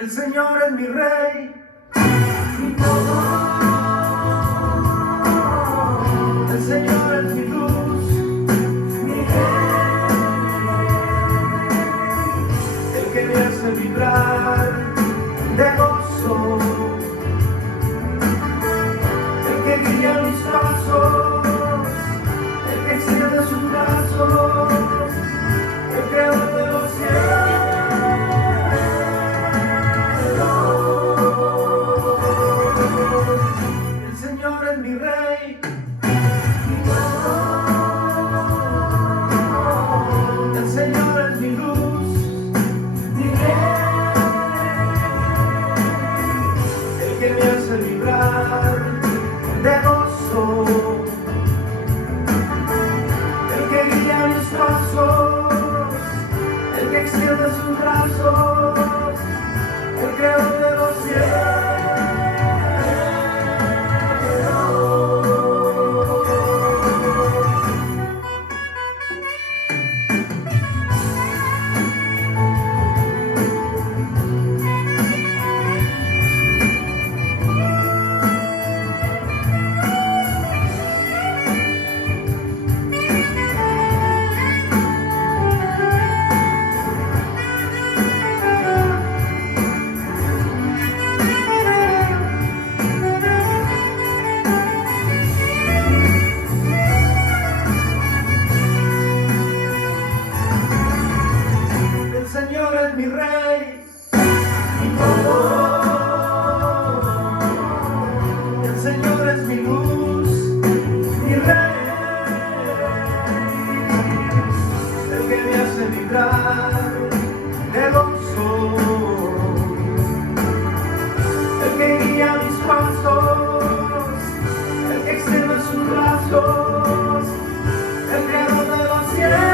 El Señor es mi Rey, mi todo. El Señor es mi luz, mi Rey, el que me hace vibrar de gozo, el que guía mis pasos, el que extiende sus brazos, el creador de los cielos. El Señor es mi Rey, mi todo. El Señor es mi luz, mi Rey, el que me hace vibrar de gozo, el que guía mis pasos, el que extiende sus brazos, el creador de los cielos. El Señor es mi Rey, mi todo. El Señor es mi luz, mi Rey, el que me hace vibrar de gozo, el que guía mis pasos, el que extiende sus brazos, el creador de los cielos.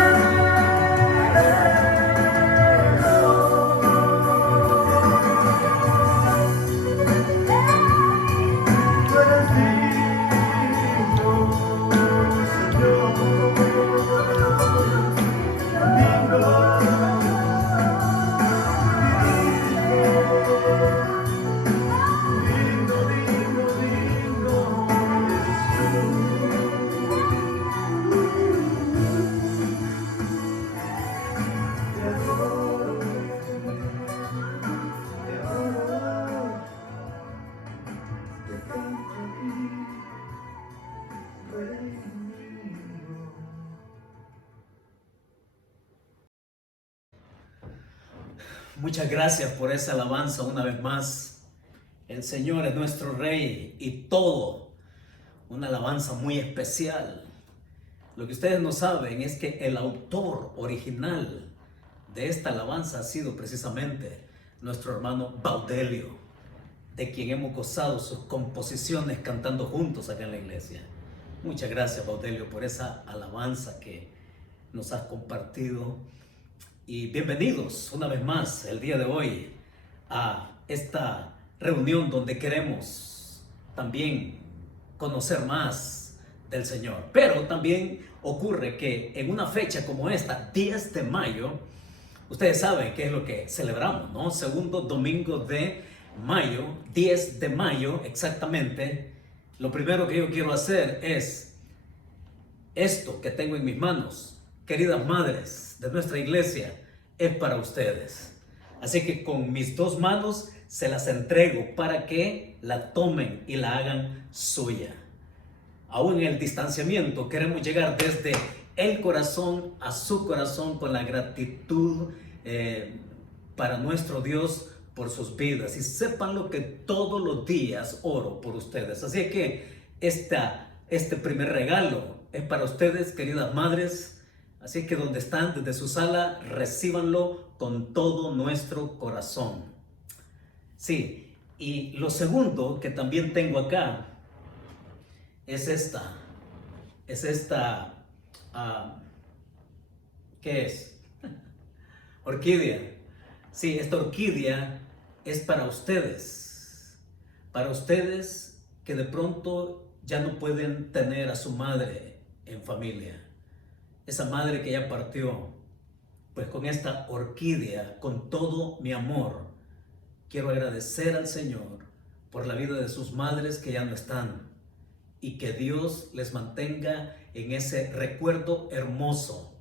Muchas gracias por esa alabanza una vez más. El Señor es nuestro Rey y todo. Una alabanza muy especial. Lo que ustedes no saben es que el autor original de esta alabanza ha sido precisamente nuestro hermano Baudelio, de quien hemos gozado sus composiciones cantando juntos acá en la iglesia. Muchas gracias, Baudelio, por esa alabanza que nos has compartido. Y bienvenidos una vez más el día de hoy a esta reunión donde queremos también conocer más del Señor. Pero también ocurre que en una fecha como esta, 10 de mayo, ustedes saben qué es lo que celebramos, ¿no? Segundo domingo de mayo, 10 de mayo exactamente. Lo primero que yo quiero hacer es esto que tengo en mis manos. Queridas madres de nuestra iglesia, es para ustedes. Así que con mis dos manos se las entrego para que la tomen y la hagan suya. Aún en el distanciamiento queremos llegar desde el corazón a su corazón con la gratitud para nuestro Dios por sus vidas. Y sépanlo que todos los días oro por ustedes. Así que este primer regalo es para ustedes, queridas madres. Así que donde están, desde su sala, recíbanlo con todo nuestro corazón. Sí, y lo segundo que también tengo acá es esta. ¿Qué es? Orquídea. Sí, esta orquídea es para ustedes. Para ustedes que de pronto ya no pueden tener a su madre en familia. Esa madre que ya partió, pues con esta orquídea, con todo mi amor, quiero agradecer al Señor por la vida de sus madres que ya no están, y que Dios les mantenga en ese recuerdo hermoso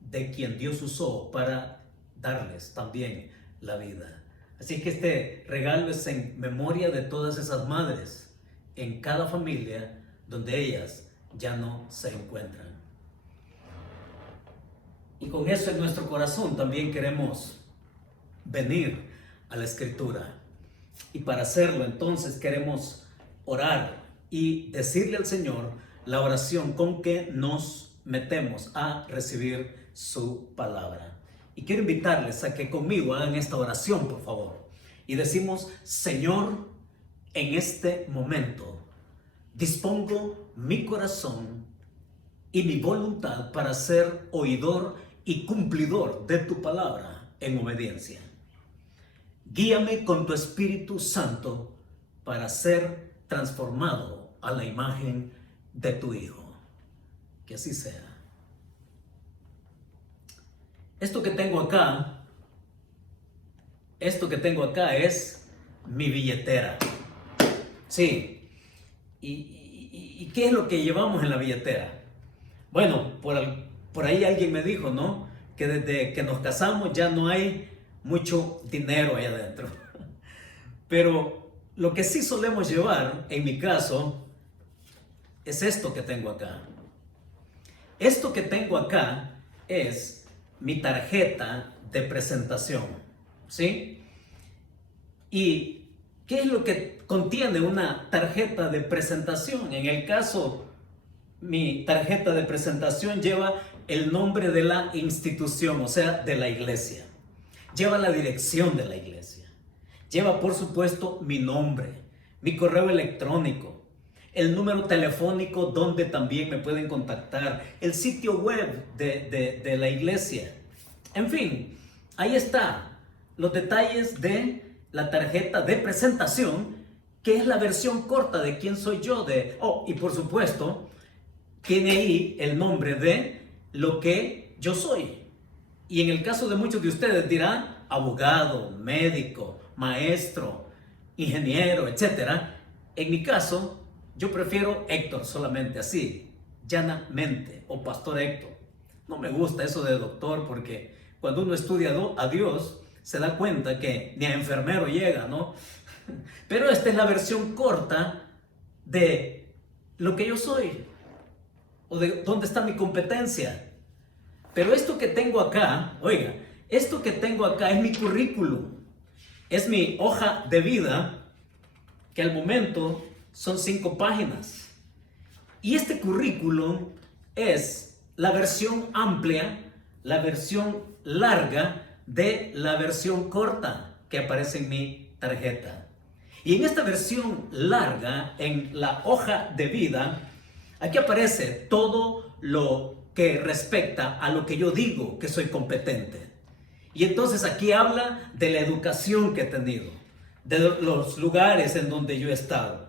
de quien Dios usó para darles también la vida. Así que este regalo es en memoria de todas esas madres en cada familia donde ellas ya no se encuentran. Y con eso en nuestro corazón también queremos venir a la Escritura. Y para hacerlo entonces queremos orar y decirle al Señor la oración con que nos metemos a recibir su palabra. Y quiero invitarles a que conmigo hagan esta oración, por favor. Y decimos: Señor, en este momento dispongo mi corazón y mi voluntad para ser oidor y cumplidor de tu palabra en obediencia. Guíame con tu Espíritu Santo para ser transformado a la imagen de tu Hijo. Que así sea. Esto que tengo acá es mi billetera. Sí. ¿Y qué es lo que llevamos en la billetera? Bueno, por ahí alguien me dijo, ¿no?, que desde que nos casamos ya no hay mucho dinero ahí adentro. Pero lo que sí solemos llevar, en mi caso, es esto que tengo acá. Esto que tengo acá es mi tarjeta de presentación, ¿sí? ¿Y qué es lo que contiene una tarjeta de presentación? En el caso, mi tarjeta de presentación lleva el nombre de la institución, o sea, de la iglesia. Lleva la dirección de la iglesia. Lleva, por supuesto, mi nombre, mi correo electrónico, el número telefónico donde también me pueden contactar, el sitio web de la iglesia. En fin, ahí está los detalles de la tarjeta de presentación, que es la versión corta de quién soy yo. Y por supuesto, tiene ahí el nombre de lo que yo soy. Y en el caso de muchos de ustedes dirán abogado, médico, maestro, ingeniero, etc. En mi caso, yo prefiero Héctor solamente, así, llanamente, o Pastor Héctor. No me gusta eso de doctor, porque cuando uno estudia a Dios, se da cuenta que ni a enfermero llega, ¿no? Pero esta es la versión corta de lo que yo soy, o de dónde está mi competencia. Pero esto que tengo acá, oiga, esto que tengo acá es mi currículum, es mi hoja de vida, que al momento son 5 páginas. Y este currículum es la versión amplia, la versión larga de la versión corta que aparece en mi tarjeta. Y en esta versión larga, en la hoja de vida, aquí aparece todo lo que respecta a lo que yo digo que soy competente. Y entonces aquí habla de la educación que he tenido, de los lugares en donde yo he estado,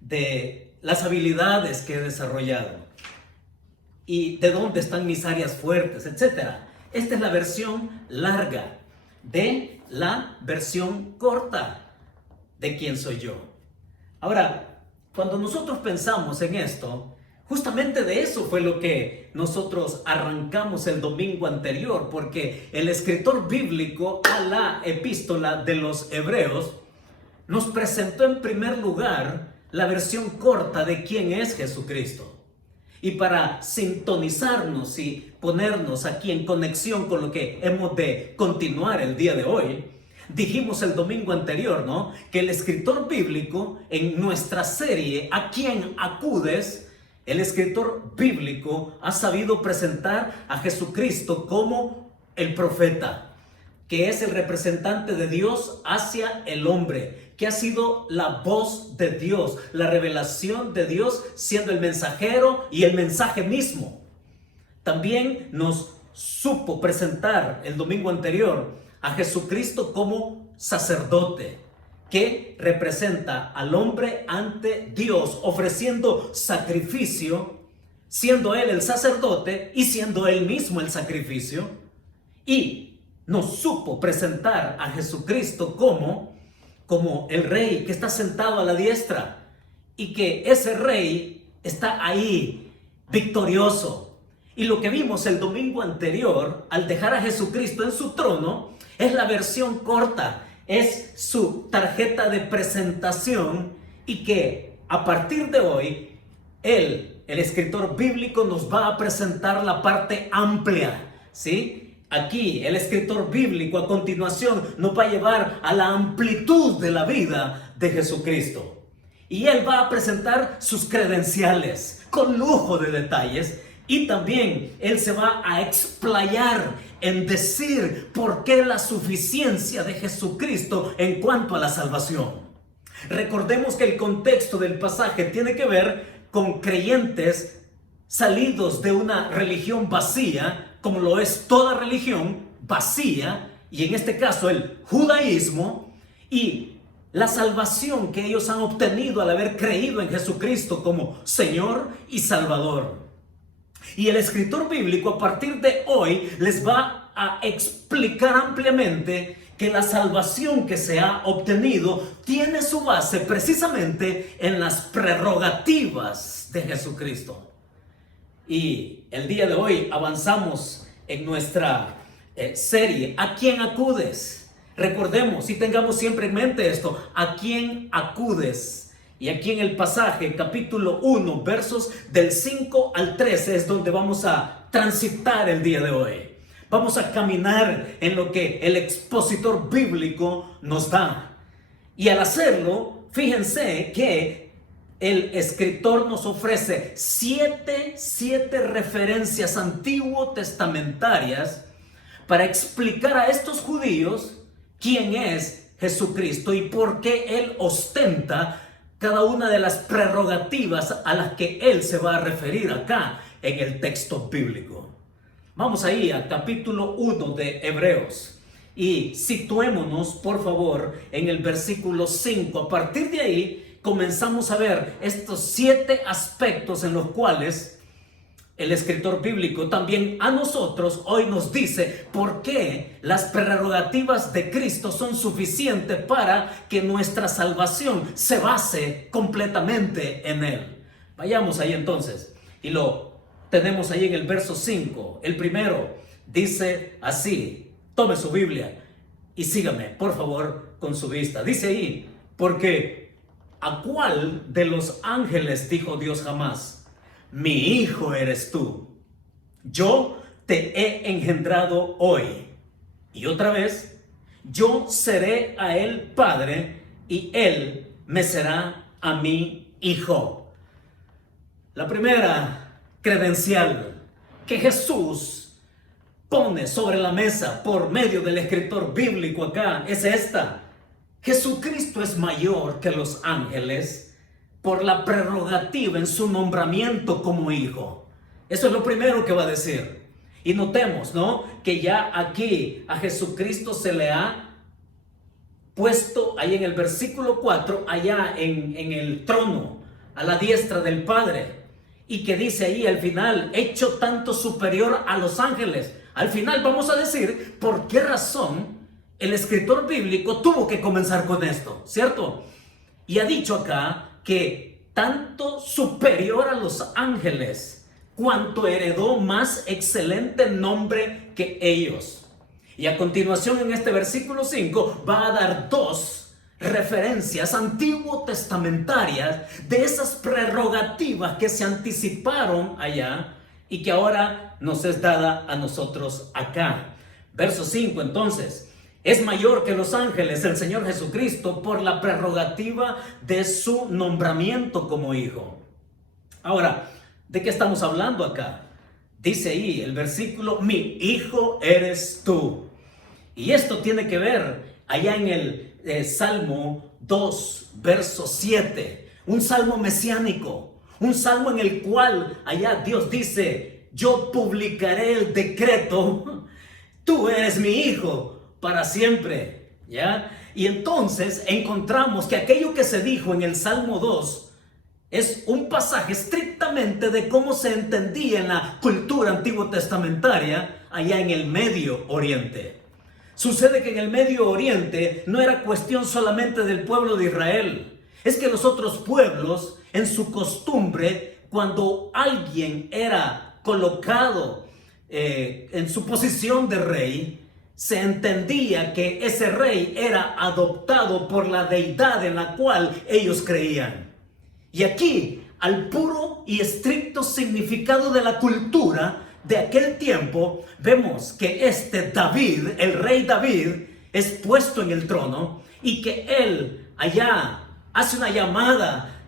de las habilidades que he desarrollado y de dónde están mis áreas fuertes, etc. Esta es la versión larga de la versión corta de quién soy yo. Ahora, cuando nosotros pensamos en esto, justamente de eso fue lo que nosotros arrancamos el domingo anterior, porque el escritor bíblico a la epístola de los Hebreos nos presentó en primer lugar la versión corta de quién es Jesucristo. Y para sintonizarnos y ponernos aquí en conexión con lo que hemos de continuar el día de hoy, dijimos el domingo anterior, ¿no?, que el escritor bíblico en nuestra serie ¿A quién acudes?, el escritor bíblico ha sabido presentar a Jesucristo como el profeta, que es el representante de Dios hacia el hombre, que ha sido la voz de Dios, la revelación de Dios, siendo el mensajero y el mensaje mismo. También nos supo presentar el domingo anterior a Jesucristo como sacerdote, que representa al hombre ante Dios, ofreciendo sacrificio, siendo Él el sacerdote y siendo Él mismo el sacrificio. Y nos supo presentar a Jesucristo como como el rey que está sentado a la diestra y que ese rey está ahí victorioso. Y lo que vimos el domingo anterior al dejar a Jesucristo en su trono es la versión corta, es su tarjeta de presentación, y que a partir de hoy el escritor bíblico nos va a presentar la parte amplia, ¿sí? Aquí el escritor bíblico a continuación nos va a llevar a la amplitud de la vida de Jesucristo. Y él va a presentar sus credenciales con lujo de detalles, y también él se va a explayar en decir por qué la suficiencia de Jesucristo en cuanto a la salvación. Recordemos que el contexto del pasaje tiene que ver con creyentes salidos de una religión vacía, como lo es toda religión vacía, y en este caso el judaísmo, y la salvación que ellos han obtenido al haber creído en Jesucristo como Señor y Salvador. Y el escritor bíblico a partir de hoy les va a explicar ampliamente que la salvación que se ha obtenido tiene su base precisamente en las prerrogativas de Jesucristo. Y el día de hoy avanzamos en nuestra serie ¿A quién acudes? Recordemos y tengamos siempre en mente esto: ¿a quién acudes? Y aquí en el pasaje, capítulo 1, versos del 5 al 13, es donde vamos a transitar el día de hoy. Vamos a caminar en lo que el expositor bíblico nos da. Y al hacerlo, fíjense que el escritor nos ofrece siete referencias antiguo testamentarias para explicar a estos judíos quién es Jesucristo y por qué él ostenta cada una de las prerrogativas a las que él se va a referir acá en el texto bíblico. Vamos ahí a capítulo 1 de Hebreos y situémonos por favor en el versículo 5. A partir de ahí comenzamos a ver estos 7 aspectos en los cuales el escritor bíblico también a nosotros hoy nos dice por qué las prerrogativas de Cristo son suficientes para que nuestra salvación se base completamente en Él. Vayamos ahí entonces y lo tenemos ahí en el verso 5. El primero dice así, tome su Biblia y sígame por favor con su vista. Dice ahí, porque ¿a cuál de los ángeles dijo Dios jamás: mi hijo eres tú, yo te he engendrado hoy? Y otra vez, yo seré a él padre y él me será a mí hijo. La primera credencial que Jesús pone sobre la mesa por medio del escritor bíblico acá es esta: Jesucristo es mayor que los ángeles por la prerrogativa en su nombramiento como hijo. Eso es lo primero que va a decir. Y notemos, ¿no?, que ya aquí a Jesucristo se le ha puesto ahí en el versículo 4, allá en el trono, a la diestra del Padre. Y que dice ahí al final, hecho tanto superior a los ángeles. Al final vamos a decir por qué razón el escritor bíblico tuvo que comenzar con esto, ¿cierto? Y ha dicho acá que tanto superior a los ángeles, cuanto heredó más excelente nombre que ellos. Y a continuación en este versículo 5 va a dar 2 referencias antiguo testamentarias de esas prerrogativas que se anticiparon allá y que ahora nos es dada a nosotros acá. Verso 5 entonces: es mayor que los ángeles el Señor Jesucristo por la prerrogativa de su nombramiento como hijo. Ahora, ¿de qué estamos hablando acá? Dice ahí el versículo: mi hijo eres tú. Y esto tiene que ver allá en el Salmo 2, verso 7. Un salmo mesiánico. Un salmo en el cual allá Dios dice: yo publicaré el decreto. Tú eres mi hijo para siempre, ¿ya? Y entonces encontramos que aquello que se dijo en el Salmo 2 es un pasaje estrictamente de cómo se entendía en la cultura antiguo testamentaria allá en el Medio Oriente. Sucede que en el Medio Oriente no era cuestión solamente del pueblo de Israel. Es que los otros pueblos, en su costumbre, cuando alguien era colocado en su posición de rey, se entendía que ese rey era adoptado por la deidad en la cual ellos creían. Y aquí, al puro y estricto significado de la cultura de aquel tiempo, vemos que este David, el rey David, es puesto en el trono y que él allá hace una llamada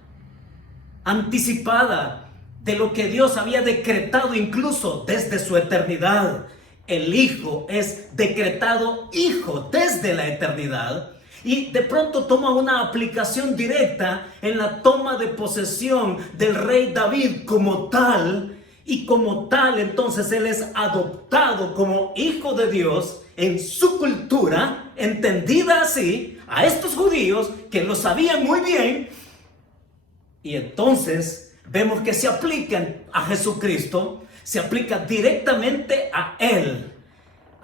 anticipada de lo que Dios había decretado incluso desde su eternidad. El Hijo es decretado Hijo desde la eternidad. Y de pronto toma una aplicación directa en la toma de posesión del rey David como tal. Y como tal, entonces él es adoptado como hijo de Dios en su cultura, entendida así, a estos judíos que lo sabían muy bien. Y entonces vemos que se aplican a Jesucristo, se aplica directamente a él,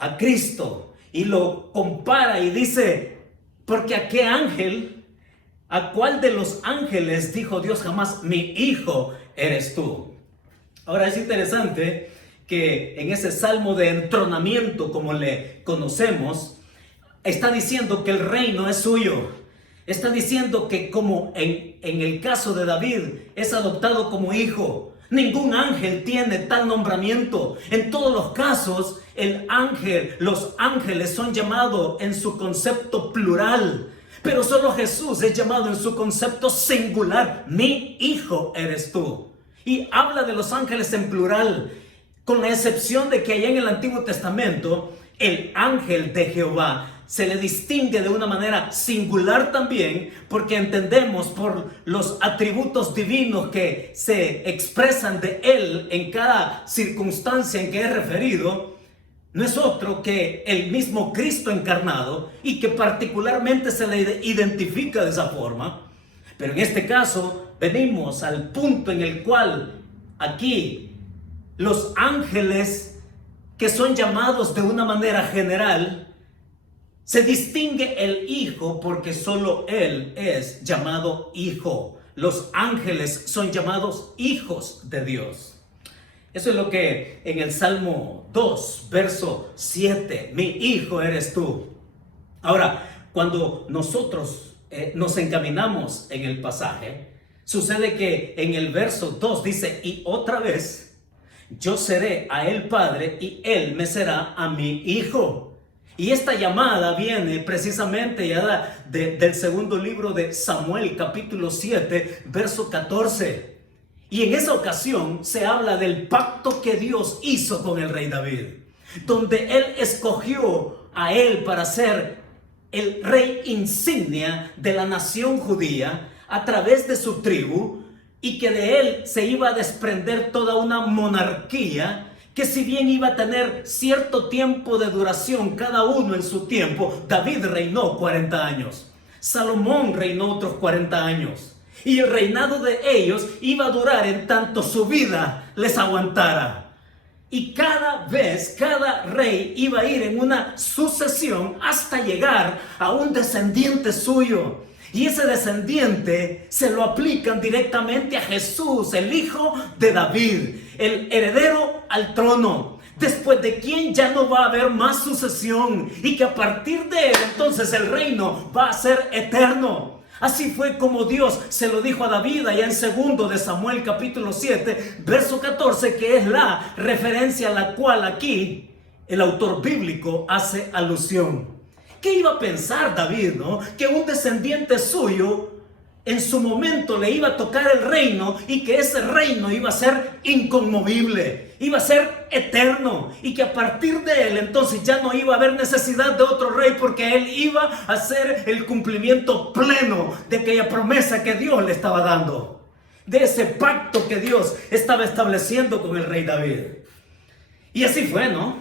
a Cristo. Y lo compara y dice, porque a qué ángel, a cuál de los ángeles dijo Dios jamás, mi hijo eres tú. Ahora es interesante que en ese salmo de entronamiento, como le conocemos, está diciendo que el reino es suyo. Está diciendo que como en el caso de David es adoptado como hijo. Ningún ángel tiene tal nombramiento. En todos los casos, los ángeles son llamados en su concepto plural. Pero solo Jesús es llamado en su concepto singular. Mi hijo eres tú. Y habla de los ángeles en plural, con la excepción de que allá en el Antiguo Testamento, el ángel de Jehová se le distingue de una manera singular también, porque entendemos por los atributos divinos que se expresan de él en cada circunstancia en que es referido. No es otro que el mismo Cristo encarnado y que particularmente se le identifica de esa forma. Pero en este caso venimos al punto en el cual aquí los ángeles que son llamados de una manera general, se distingue el Hijo porque solo Él es llamado Hijo. Los ángeles son llamados hijos de Dios. Eso es lo que en el Salmo 2, verso 7, mi hijo eres tú. Ahora, cuando nosotros nos encaminamos en el pasaje, sucede que en el verso 2 dice, y otra vez, yo seré a él padre y él me será a mi hijo. Y esta llamada viene precisamente ya del segundo libro de Samuel, capítulo 7, verso 14. Y en esa ocasión se habla del pacto que Dios hizo con el rey David, donde él escogió a él para ser el rey insignia de la nación judía a través de su tribu, y que de él se iba a desprender toda una monarquía que, si bien iba a tener cierto tiempo de duración cada uno en su tiempo, David reinó 40 años, Salomón reinó otros 40 años, y el reinado de ellos iba a durar en tanto su vida les aguantara. Y cada vez, cada rey iba a ir en una sucesión hasta llegar a un descendiente suyo. Y ese descendiente se lo aplican directamente a Jesús, el hijo de David, el heredero al trono, después de quien ya no va a haber más sucesión, y que a partir de él entonces el reino va a ser eterno. Así fue como Dios se lo dijo a David allá en segundo de Samuel capítulo 7, verso 14, que es la referencia a la cual aquí el autor bíblico hace alusión. ¿Qué iba a pensar David, no? Que un descendiente suyo en su momento le iba a tocar el reino, y que ese reino iba a ser inconmovible, iba a ser eterno, y que a partir de él entonces ya no iba a haber necesidad de otro rey, porque él iba a hacer el cumplimiento pleno de aquella promesa que Dios le estaba dando, de ese pacto que Dios estaba estableciendo con el rey David. Y así fue, ¿no?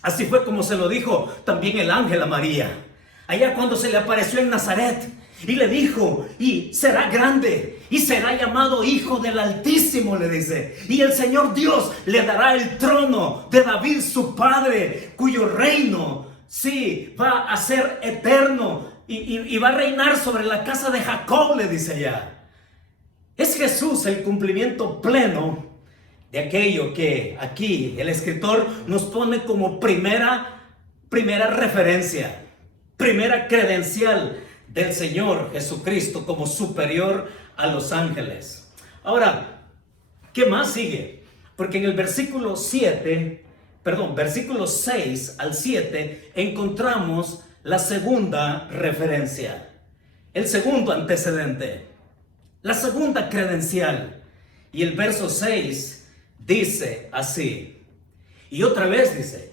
Así fue como se lo dijo también el ángel a María, allá cuando se le apareció en Nazaret. Y le dijo, y será grande, y será llamado Hijo del Altísimo, le dice. Y el Señor Dios le dará el trono de David su padre, cuyo reino sí, va a ser eterno y va a reinar sobre la casa de Jacob, le dice allá. Es Jesús el cumplimiento pleno de aquello que aquí el escritor nos pone como primera referencia, primera credencial del Señor Jesucristo como superior a los ángeles. Ahora, ¿qué más sigue? Porque en el versículo 6 al 7 encontramos la segunda referencia, el segundo antecedente, la segunda credencial. Y el verso 6 dice así, y otra vez dice,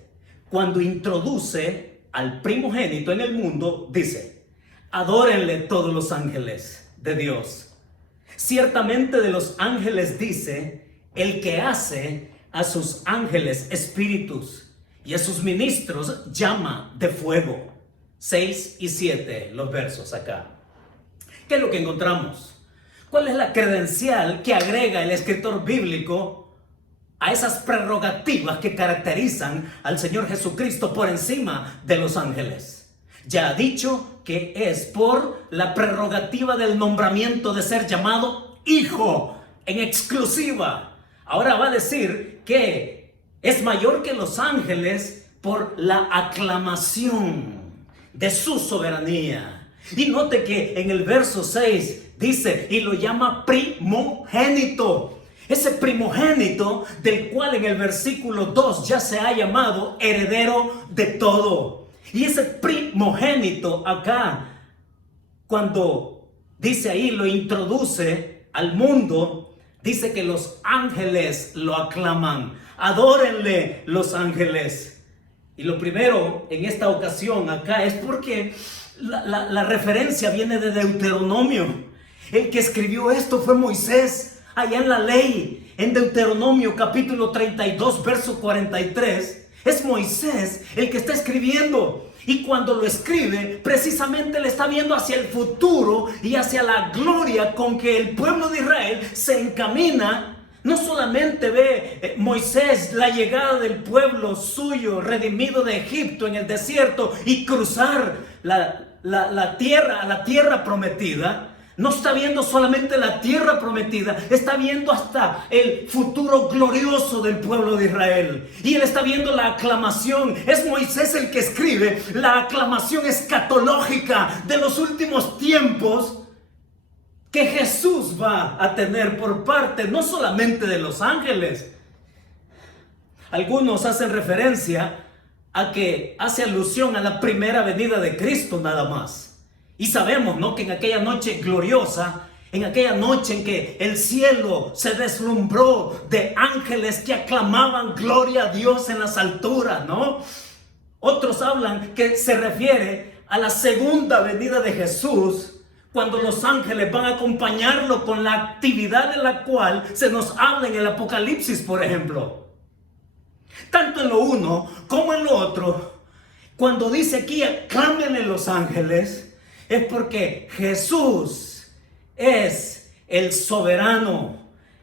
cuando introduce al primogénito en el mundo, dice, adórenle todos los ángeles de Dios. Ciertamente de los ángeles dice, el que hace a sus ángeles espíritus y a sus ministros llama de fuego. 6 y 7 los versos acá. ¿Qué es lo que encontramos? ¿Cuál es la credencial que agrega el escritor bíblico a esas prerrogativas que caracterizan al Señor Jesucristo por encima de los ángeles? Ya ha dicho que es por la prerrogativa del nombramiento de ser llamado hijo en exclusiva. Ahora va a decir que es mayor que los ángeles por la aclamación de su soberanía. Y note que en el verso 6 dice, y lo llama primogénito. Ese primogénito del cual en el versículo 2 ya se ha llamado heredero de todo. Y ese primogénito acá, cuando dice ahí, lo introduce al mundo, dice que los ángeles lo aclaman. Adórenle los ángeles. Y lo primero en esta ocasión acá es porque la referencia viene de Deuteronomio. El que escribió esto fue Moisés, allá en la ley, en Deuteronomio capítulo 32, verso 43. Es Moisés el que está escribiendo. Y cuando lo escribe, precisamente le está viendo hacia el futuro y hacia la gloria con que el pueblo de Israel se encamina. No solamente ve Moisés la llegada del pueblo suyo redimido de Egipto en el desierto y cruzar la tierra prometida. No está viendo solamente la tierra prometida, está viendo hasta el futuro glorioso del pueblo de Israel. Y él está viendo la aclamación. Es Moisés el que escribe la aclamación escatológica de los últimos tiempos que Jesús va a tener por parte no solamente de los ángeles. Algunos hacen referencia a que hace alusión a la primera venida de Cristo nada más. Y sabemos, ¿no?, que en aquella noche gloriosa, en aquella noche en que el cielo se deslumbró de ángeles que aclamaban gloria a Dios en las alturas, ¿no? Otros hablan que se refiere a la segunda venida de Jesús, cuando los ángeles van a acompañarlo con la actividad de la cual se nos habla en el Apocalipsis, por ejemplo. Tanto en lo uno como en lo otro, cuando dice aquí aclámenle los ángeles, es porque Jesús es el soberano,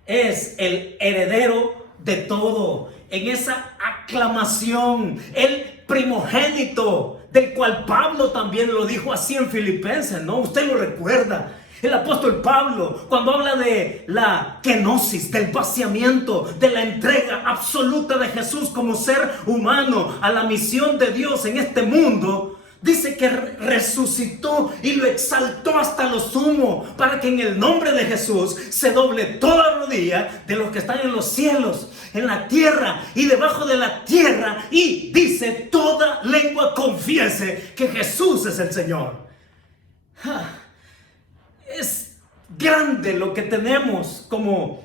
es el heredero de todo. En esa aclamación, el primogénito, del cual Pablo también lo dijo así en Filipenses, ¿no? Usted lo recuerda. El apóstol Pablo, cuando habla de la kenosis, del vaciamiento, de la entrega absoluta de Jesús como ser humano a la misión de Dios en este mundo, dice que resucitó y lo exaltó hasta lo sumo para que en el nombre de Jesús se doble toda rodilla de los que están en los cielos, en la tierra y debajo de la tierra, y dice toda lengua confiese que Jesús es el Señor. Es grande lo que tenemos como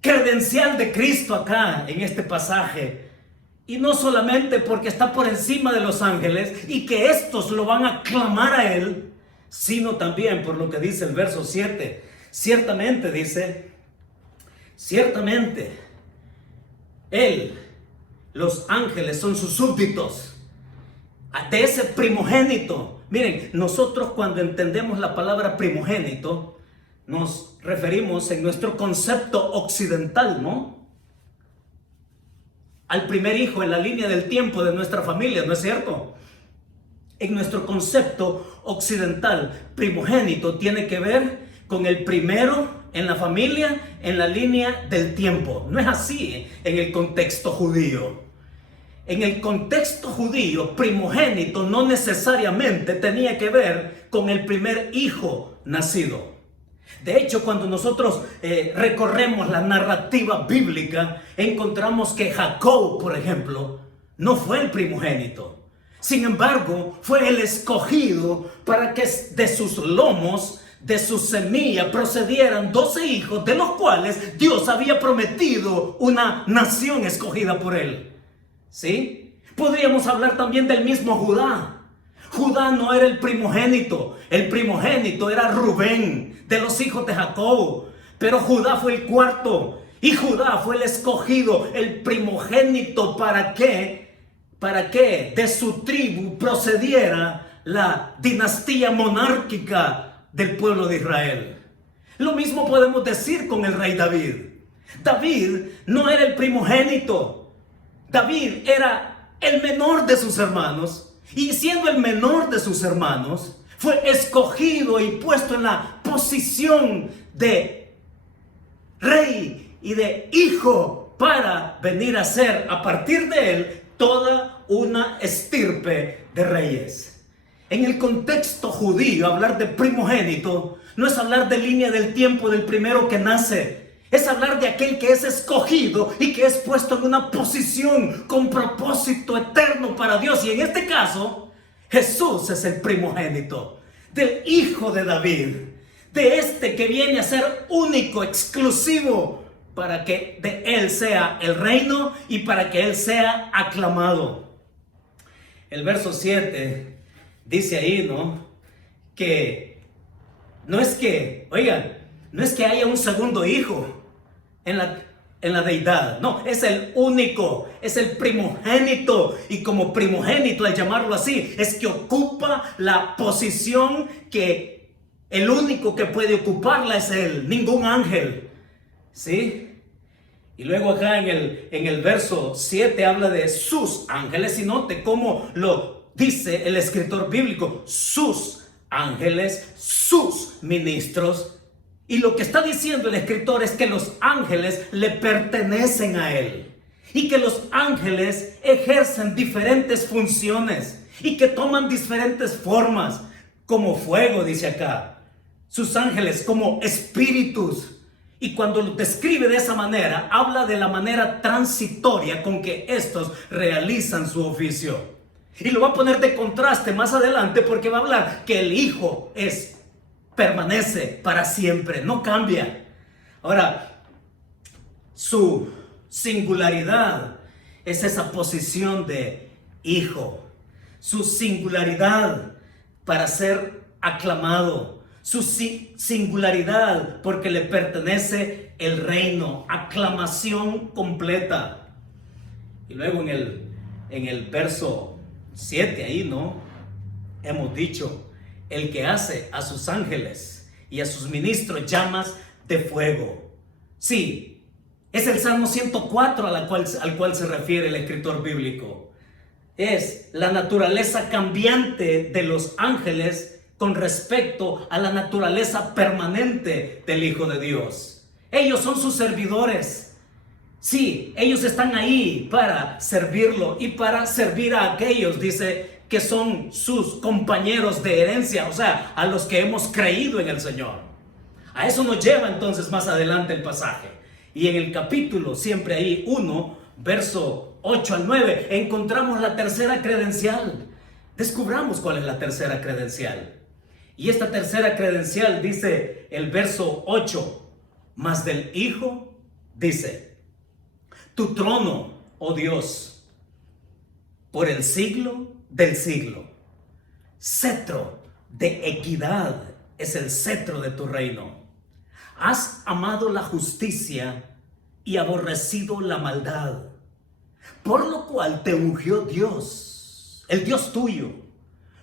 credencial de Cristo acá en este pasaje. Y no solamente porque está por encima de los ángeles y que estos lo van a clamar a él, sino también por lo que dice el verso 7. Ciertamente dice, ciertamente él, los ángeles son sus súbditos, de ese primogénito. Miren, nosotros cuando entendemos la palabra primogénito, nos referimos en nuestro concepto occidental, ¿no? al primer hijo en la línea del tiempo de nuestra familia, ¿no es cierto? En nuestro concepto occidental, primogénito tiene que ver con el primero en la familia, en la línea del tiempo. No es así en el contexto judío. En el contexto judío, primogénito no necesariamente tenía que ver con el primer hijo nacido. De hecho, cuando nosotros recorremos la narrativa bíblica, encontramos que Jacob, por ejemplo, no fue el primogénito. Sin embargo, fue el escogido para que de sus lomos, de su semilla, procedieran 12 hijos, de los cuales Dios había prometido una nación escogida por él. ¿Sí? Podríamos hablar también del mismo Judá. Judá no era el primogénito era Rubén, de los hijos de Jacob. Pero Judá fue el cuarto, y Judá fue el escogido, el primogénito, ¿para qué? Para que de su tribu procediera la dinastía monárquica del pueblo de Israel. Lo mismo podemos decir con el rey David. David no era el primogénito. David era el menor de sus hermanos, y siendo el menor de sus hermanos, fue escogido y puesto en la posición de rey y de hijo para venir a ser, a partir de él, toda una estirpe de reyes. En el contexto judío, hablar de primogénito no es hablar de línea del tiempo del primero que nace. Es hablar de aquel que es escogido y que es puesto en una posición con propósito eterno para Dios. Y en este caso, Jesús es el primogénito del hijo de David, de este que viene a ser único, exclusivo, para que de él sea el reino y para que él sea aclamado. El verso 7 dice ahí, ¿no? Que no es que, oigan, no es que haya un segundo hijo en la deidad. No, es el único, es el primogénito. Y como primogénito, al llamarlo así, es que ocupa la posición que el único que puede ocuparla es él, ningún ángel. ¿Sí? Y luego acá en el verso 7 habla de sus ángeles, y note cómo lo dice el escritor bíblico: sus ángeles, sus ministros. Y lo que está diciendo el escritor es que los ángeles le pertenecen a él, y que los ángeles ejercen diferentes funciones y que toman diferentes formas, como fuego, dice acá, sus ángeles como espíritus. Y cuando lo describe de esa manera, habla de la manera transitoria con que estos realizan su oficio. Y lo va a poner de contraste más adelante, porque va a hablar que el Hijo permanece para siempre, no cambia. Ahora, su singularidad es esa posición de hijo, su singularidad para ser aclamado, su singularidad porque le pertenece el reino, aclamación completa. Y luego en el verso 7 ahí, ¿no? Hemos dicho: el que hace a sus ángeles y a sus ministros llamas de fuego. Sí, es el Salmo 104 al cual se refiere el escritor bíblico. Es la naturaleza cambiante de los ángeles con respecto a la naturaleza permanente del Hijo de Dios. Ellos son sus servidores. Sí, ellos están ahí para servirlo y para servir a aquellos, dice, que son sus compañeros de herencia, o sea, a los que hemos creído en el Señor. A eso nos lleva entonces más adelante el pasaje. Y en el capítulo, siempre ahí 1, verso 8 al 9, encontramos la tercera credencial. Descubramos cuál es la tercera credencial. Y esta tercera credencial dice el verso 8, mas del Hijo dice: tu trono, oh Dios, por el siglo del siglo. Cetro de equidad es el cetro de tu reino. Has amado la justicia y aborrecido la maldad, por lo cual te ungió Dios, el Dios tuyo,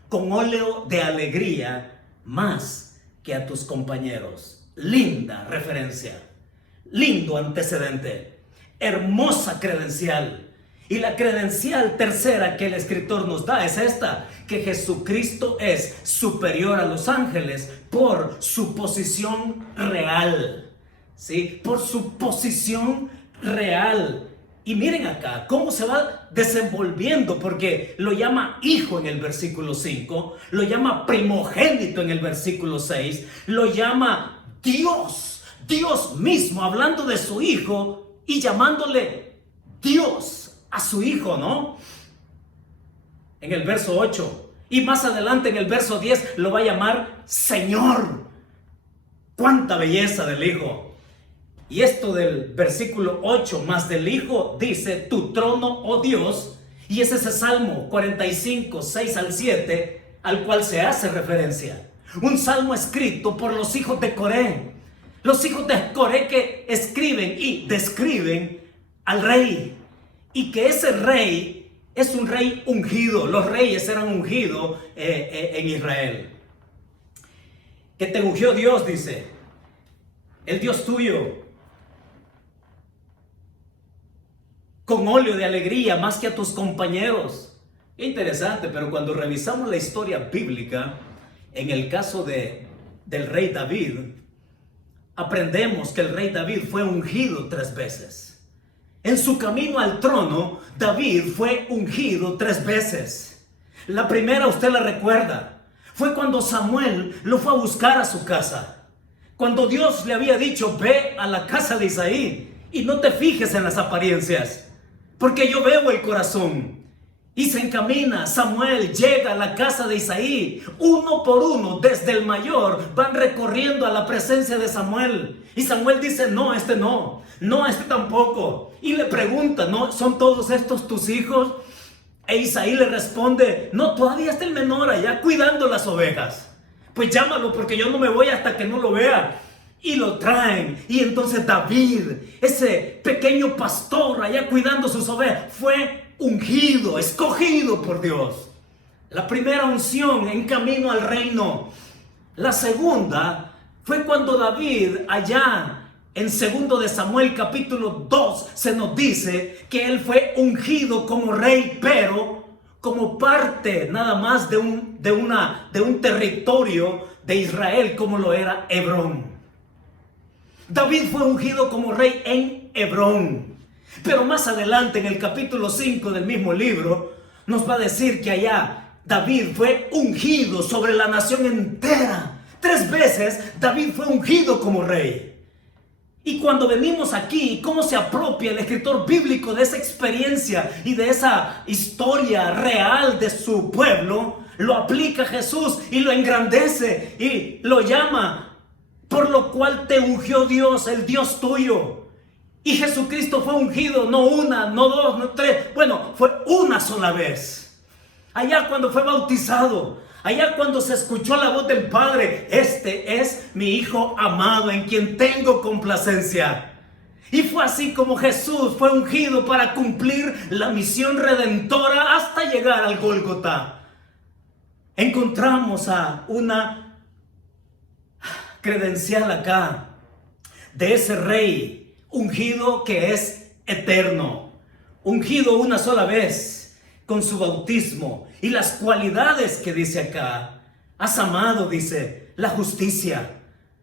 con óleo de alegría más que a tus compañeros. Linda referencia, lindo antecedente, hermosa credencial. Y la credencial tercera que el escritor nos da es esta, que Jesucristo es superior a los ángeles por su posición real, ¿sí? Por su posición real. Y miren acá cómo se va desenvolviendo, porque lo llama hijo en el versículo 5, lo llama primogénito en el versículo 6, lo llama Dios, Dios mismo, hablando de su hijo y llamándole Dios a su hijo, ¿no? En el verso 8, y más adelante en el verso 10 lo va a llamar Señor. ¡Cuánta belleza del hijo! Y esto del versículo 8 más del hijo dice, tu trono, oh Dios, y es ese Salmo 45, 6 al 7, al cual se hace referencia. Un salmo escrito por los hijos de Coré. Los hijos de Coré que escriben y describen al rey. Y que ese rey es un rey ungido. Los reyes eran ungidos en Israel. Que te ungió Dios, dice. El Dios tuyo. Con óleo de alegría más que a tus compañeros. Interesante, pero cuando revisamos la historia bíblica, en el caso del rey David, aprendemos que el rey David fue ungido 3 veces. En su camino al trono, David fue ungido 3 veces. La primera usted la recuerda. Fue cuando Samuel lo fue a buscar a su casa. Cuando Dios le había dicho, ve a la casa de Isaí y no te fijes en las apariencias, porque yo veo el corazón. Y se encamina, Samuel llega a la casa de Isaí, uno por uno, desde el mayor, van recorriendo a la presencia de Samuel. Y Samuel dice, no, este no, no, este tampoco. Y le pregunta, ¿no? ¿Son todos estos tus hijos? E Isaí le responde, no, todavía está el menor allá cuidando las ovejas. Pues llámalo porque yo no me voy hasta que no lo vea. Y lo traen. Y entonces David, ese pequeño pastor allá cuidando sus ovejas, fue ungido, escogido por Dios. La primera unción en camino al reino. La segunda fue cuando David allá en 2 de Samuel capítulo 2 se nos dice que él fue ungido como rey, pero como parte nada más de un territorio de Israel como lo era Hebrón. David fue ungido como rey en Hebrón. Pero más adelante en el capítulo 5 del mismo libro nos va a decir que allá David fue ungido sobre la nación entera. 3 veces David fue ungido como rey. Y cuando venimos aquí, ¿cómo se apropia el escritor bíblico de esa experiencia y de esa historia real de su pueblo? Lo aplica a Jesús y lo engrandece y lo llama, por lo cual te ungió Dios, el Dios tuyo. Y Jesucristo fue ungido, no una, no dos, no 3, bueno, fue una sola vez. Allá cuando fue bautizado, allá cuando se escuchó la voz del Padre, este es mi Hijo amado en quien tengo complacencia. Y fue así como Jesús fue ungido para cumplir la misión redentora hasta llegar al Gólgota. Encontramos a una credencial acá de ese rey ungido que es eterno, ungido una sola vez con su bautismo y las cualidades que dice acá. Has amado, dice, la justicia,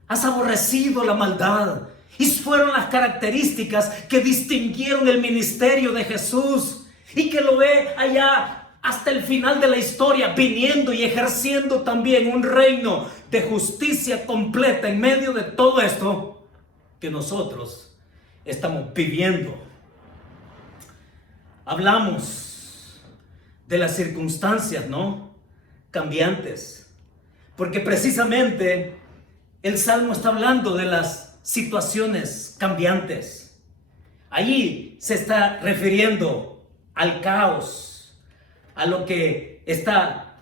has aborrecido la maldad. Y fueron las características que distinguieron el ministerio de Jesús y que lo ve allá hasta el final de la historia, viniendo y ejerciendo también un reino de justicia completa en medio de todo esto que nosotros estamos viviendo. Hablamos de las circunstancias, ¿no? Cambiantes. Porque precisamente el Salmo está hablando de las situaciones cambiantes. Allí se está refiriendo al caos, a lo que está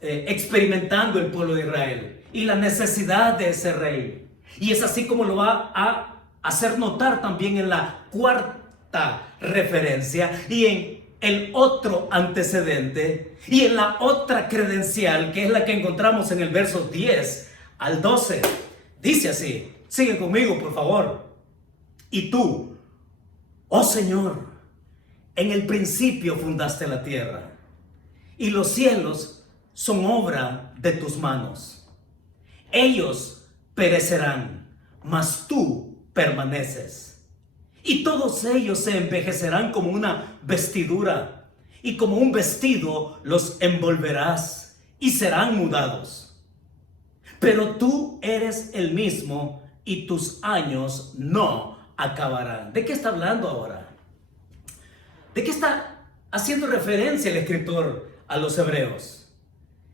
experimentando el pueblo de Israel y la necesidad de ese rey. Y es así como lo va a hacer notar también en la cuarta referencia y en el otro antecedente y en la otra credencial, que es la que encontramos en el verso 10 al 12. Dice así, sigue conmigo por favor. Y tú, oh Señor, en el principio fundaste la tierra, y los cielos son obra de tus manos. Ellos perecerán, mas tú permaneces. Y todos ellos se envejecerán como una vestidura, y como un vestido los envolverás, y serán mudados. Pero tú eres el mismo, y tus años no acabarán. ¿De qué está hablando ahora? ¿De qué está haciendo referencia el escritor a los hebreos?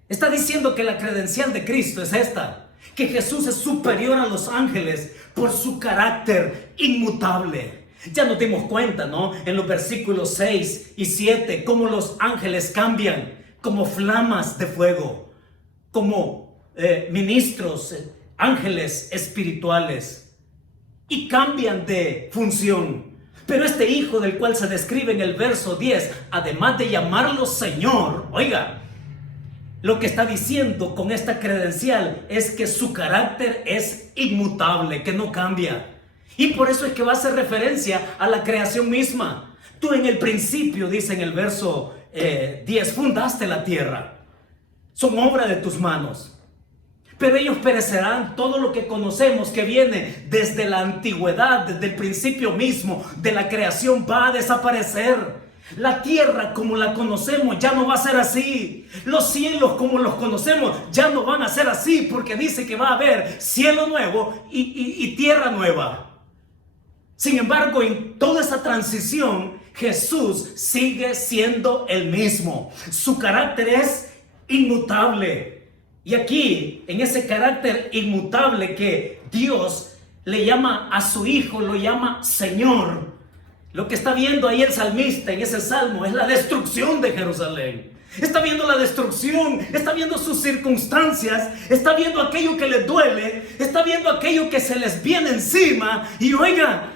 Está diciendo que la credencial de Cristo es esta: que Jesús es superior a los ángeles por su carácter inmutable. Ya nos dimos cuenta, ¿no? En los versículos 6 y 7, cómo los ángeles cambian como flamas de fuego, como ministros, ángeles espirituales, y cambian de función. Pero este hijo del cual se describe en el verso 10, además de llamarlo Señor, oiga, lo que está diciendo con esta credencial es que su carácter es inmutable, que no cambia. Y por eso es que va a hacer referencia a la creación misma. Tú en el principio, dice en el verso 10, fundaste la tierra. Son obra de tus manos. Pero ellos perecerán. Todo lo que conocemos que viene desde la antigüedad, desde el principio mismo de la creación, va a desaparecer. La tierra como la conocemos ya no va a ser así. Los cielos como los conocemos ya no van a ser así, porque dice que va a haber cielo nuevo y tierra nueva. Sin embargo, en toda esa transición, Jesús sigue siendo el mismo. Su carácter es inmutable. Y aquí, en ese carácter inmutable que Dios le llama a su Hijo, lo llama Señor. Lo que está viendo ahí el salmista en ese salmo es la destrucción de Jerusalén. Está viendo la destrucción, está viendo sus circunstancias, está viendo aquello que le duele, está viendo aquello que se les viene encima. Y oiga,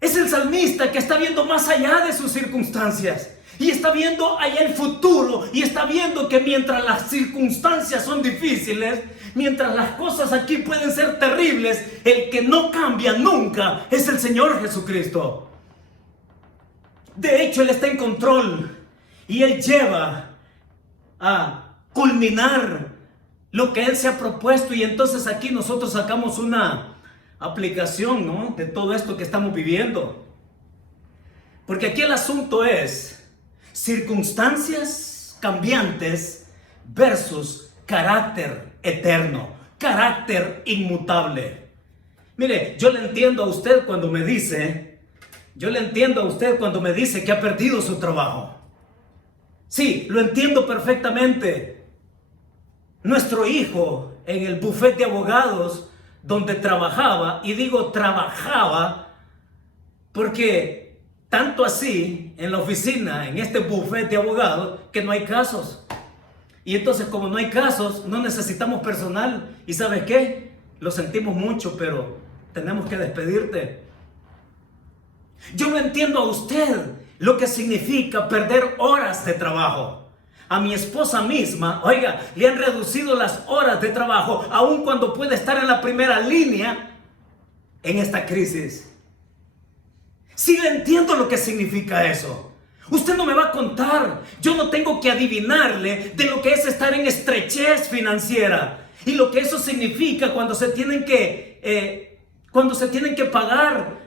es el salmista que está viendo más allá de sus circunstancias. Y está viendo allá el futuro, y está viendo que mientras las circunstancias son difíciles, mientras las cosas aquí pueden ser terribles, el que no cambia nunca es el Señor Jesucristo. De hecho, Él está en control y Él lleva a culminar lo que Él se ha propuesto. Y entonces aquí nosotros sacamos una aplicación, ¿no?, de todo esto que estamos viviendo. Porque aquí el asunto es circunstancias cambiantes versus carácter eterno, carácter inmutable. Mire, yo le entiendo a usted cuando me dice que ha perdido su trabajo. Sí, lo entiendo perfectamente. Nuestro hijo en el bufete de abogados donde trabajaba, y digo trabajaba porque tanto así, en la oficina, en este bufete de abogados, que no hay casos. Y entonces, como no hay casos, no necesitamos personal. ¿Y sabes qué? Lo sentimos mucho, pero tenemos que despedirte. Yo no entiendo a usted lo que significa perder horas de trabajo. A mi esposa misma, oiga, le han reducido las horas de trabajo, aun cuando puede estar en la primera línea en esta crisis. Sí, le entiendo lo que significa eso. Usted no me va a contar. Yo no tengo que adivinarle de lo que es estar en estrechez financiera y lo que eso significa cuando se tienen que pagar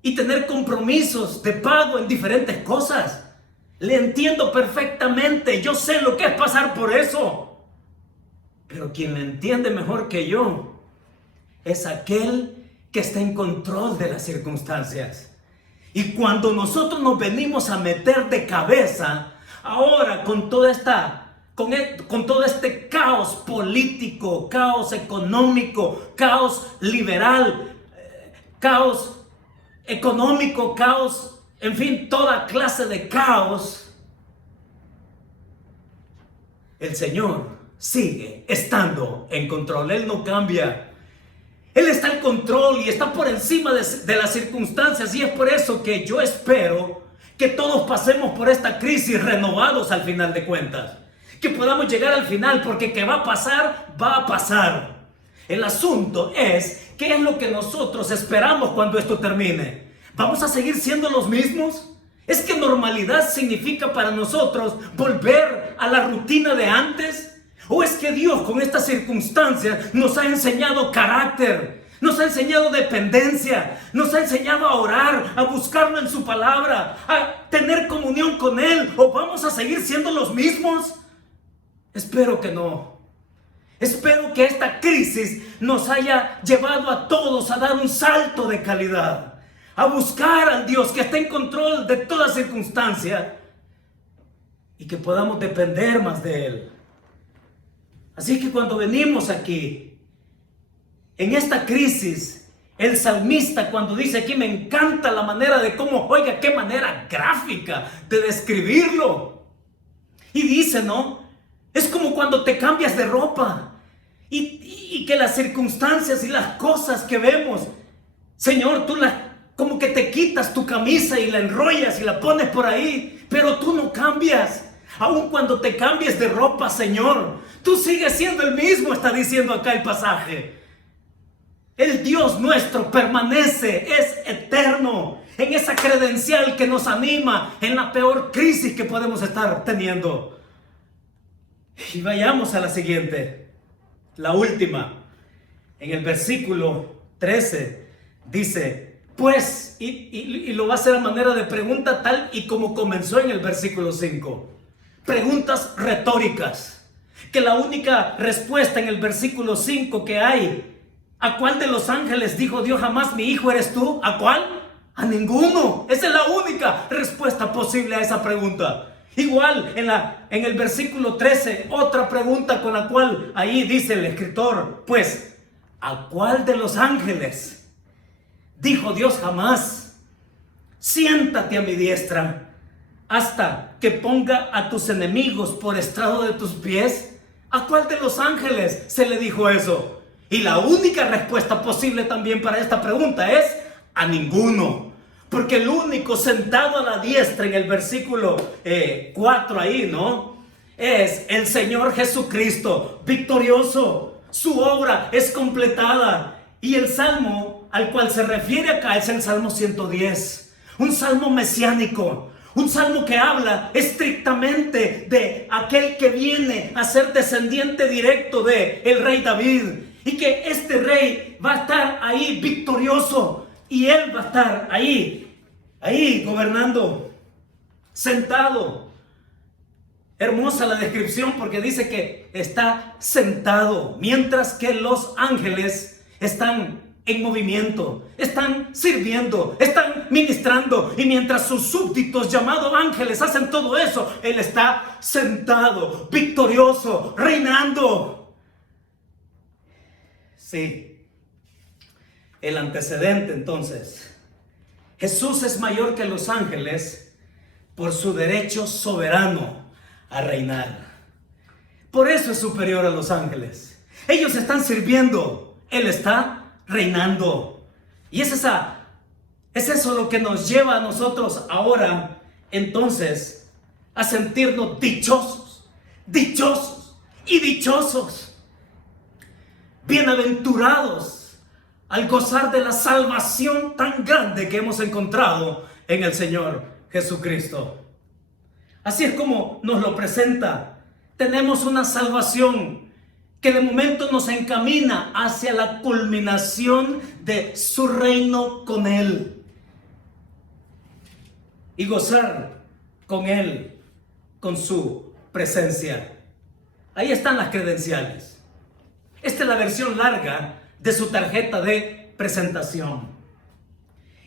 y tener compromisos de pago en diferentes cosas. Le entiendo perfectamente. Yo sé lo que es pasar por eso. Pero quien le entiende mejor que yo es aquel que está en control de las circunstancias. Y cuando nosotros nos venimos a meter de cabeza, ahora con todo este caos político, caos económico, caos liberal, caos económico, caos, en fin, toda clase de caos, el Señor sigue estando en control. Él no cambia. Él está en control y está por encima de las circunstancias, y es por eso que yo espero que todos pasemos por esta crisis renovados al final de cuentas, que podamos llegar al final, porque que va a pasar, va a pasar. El asunto es, ¿qué es lo que nosotros esperamos cuando esto termine? ¿Vamos a seguir siendo los mismos? ¿Es que normalidad significa para nosotros volver a la rutina de antes? ¿O es que Dios con estas circunstancias nos ha enseñado carácter, nos ha enseñado dependencia, nos ha enseñado a orar, a buscarlo en su palabra, a tener comunión con Él? ¿O vamos a seguir siendo los mismos? Espero que no. Espero que esta crisis nos haya llevado a todos a dar un salto de calidad, a buscar al Dios que está en control de toda circunstancia y que podamos depender más de Él. Así que cuando venimos aquí, en esta crisis, el salmista cuando dice aquí, me encanta la manera de cómo, oiga, qué manera gráfica de describirlo. Y dice, ¿no? Es como cuando te cambias de ropa y que las circunstancias y las cosas que vemos, Señor, tú como que te quitas tu camisa y la enrollas y la pones por ahí, pero tú no cambias. Aun cuando te cambies de ropa, Señor, tú sigues siendo el mismo, está diciendo acá el pasaje. El Dios nuestro permanece, es eterno, en esa credencial que nos anima en la peor crisis que podemos estar teniendo. Y vayamos a la siguiente, la última. En el versículo 13 dice, pues, y lo va a hacer a manera de pregunta tal y como comenzó en el versículo 5. Preguntas retóricas, que la única respuesta en el versículo 5 que hay, ¿a cuál de los ángeles dijo Dios jamás mi hijo eres tú? ¿A cuál? A ninguno. Esa es la única respuesta posible a esa pregunta. Igual en el versículo 13, otra pregunta con la cual ahí dice el escritor, pues, ¿a cuál de los ángeles dijo Dios jamás, siéntate a mi diestra hasta que ponga a tus enemigos por estrado de tus pies? ¿A cuál de los ángeles se le dijo eso? Y la única respuesta posible también para esta pregunta es a ninguno. Porque el único sentado a la diestra en el versículo 4 ahí, ¿no? Es el Señor Jesucristo, victorioso. Su obra es completada. Y el salmo al cual se refiere acá es el Salmo 110. Un salmo mesiánico. Un salmo que habla estrictamente de aquel que viene a ser descendiente directo de el rey David. Y que este rey va a estar ahí victorioso. Y él va a estar ahí gobernando, sentado. Hermosa la descripción porque dice que está sentado, mientras que los ángeles están en movimiento, están sirviendo, están ministrando. Y mientras sus súbditos llamados ángeles hacen todo eso, él está sentado, victorioso, reinando. Sí, el antecedente entonces. Jesús es mayor que los ángeles por su derecho soberano a reinar. Por eso es superior a los ángeles. Ellos están sirviendo, Él está reinando. Y es eso lo que nos lleva a nosotros ahora, entonces, a sentirnos dichosos, dichosos y dichosos. Bienaventurados al gozar de la salvación tan grande que hemos encontrado en el Señor Jesucristo. Así es como nos lo presenta. Tenemos una salvación que de momento nos encamina hacia la culminación de su reino con Él. Y gozar con Él, con su presencia. Ahí están las credenciales. Esta es la versión larga de su tarjeta de presentación.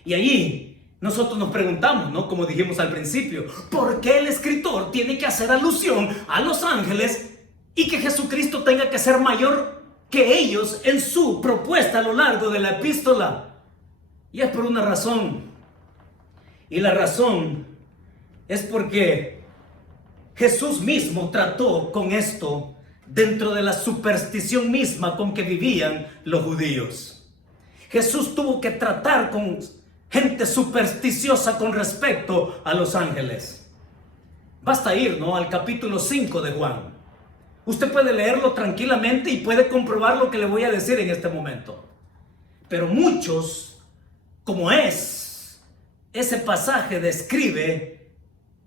Y allí nosotros nos preguntamos, ¿no? Como dijimos al principio, ¿por qué el escritor tiene que hacer alusión a los ángeles y que Jesucristo tenga que ser mayor que ellos en su propuesta a lo largo de la epístola? Y es por una razón. Y la razón es porque Jesús mismo trató con esto dentro de la superstición misma con que vivían los judíos. Jesús tuvo que tratar con gente supersticiosa con respecto a los ángeles. Basta ir, ¿no?, al capítulo 5 de Juan. Usted puede leerlo tranquilamente y puede comprobar lo que le voy a decir en este momento. Pero muchos, como es ese pasaje describe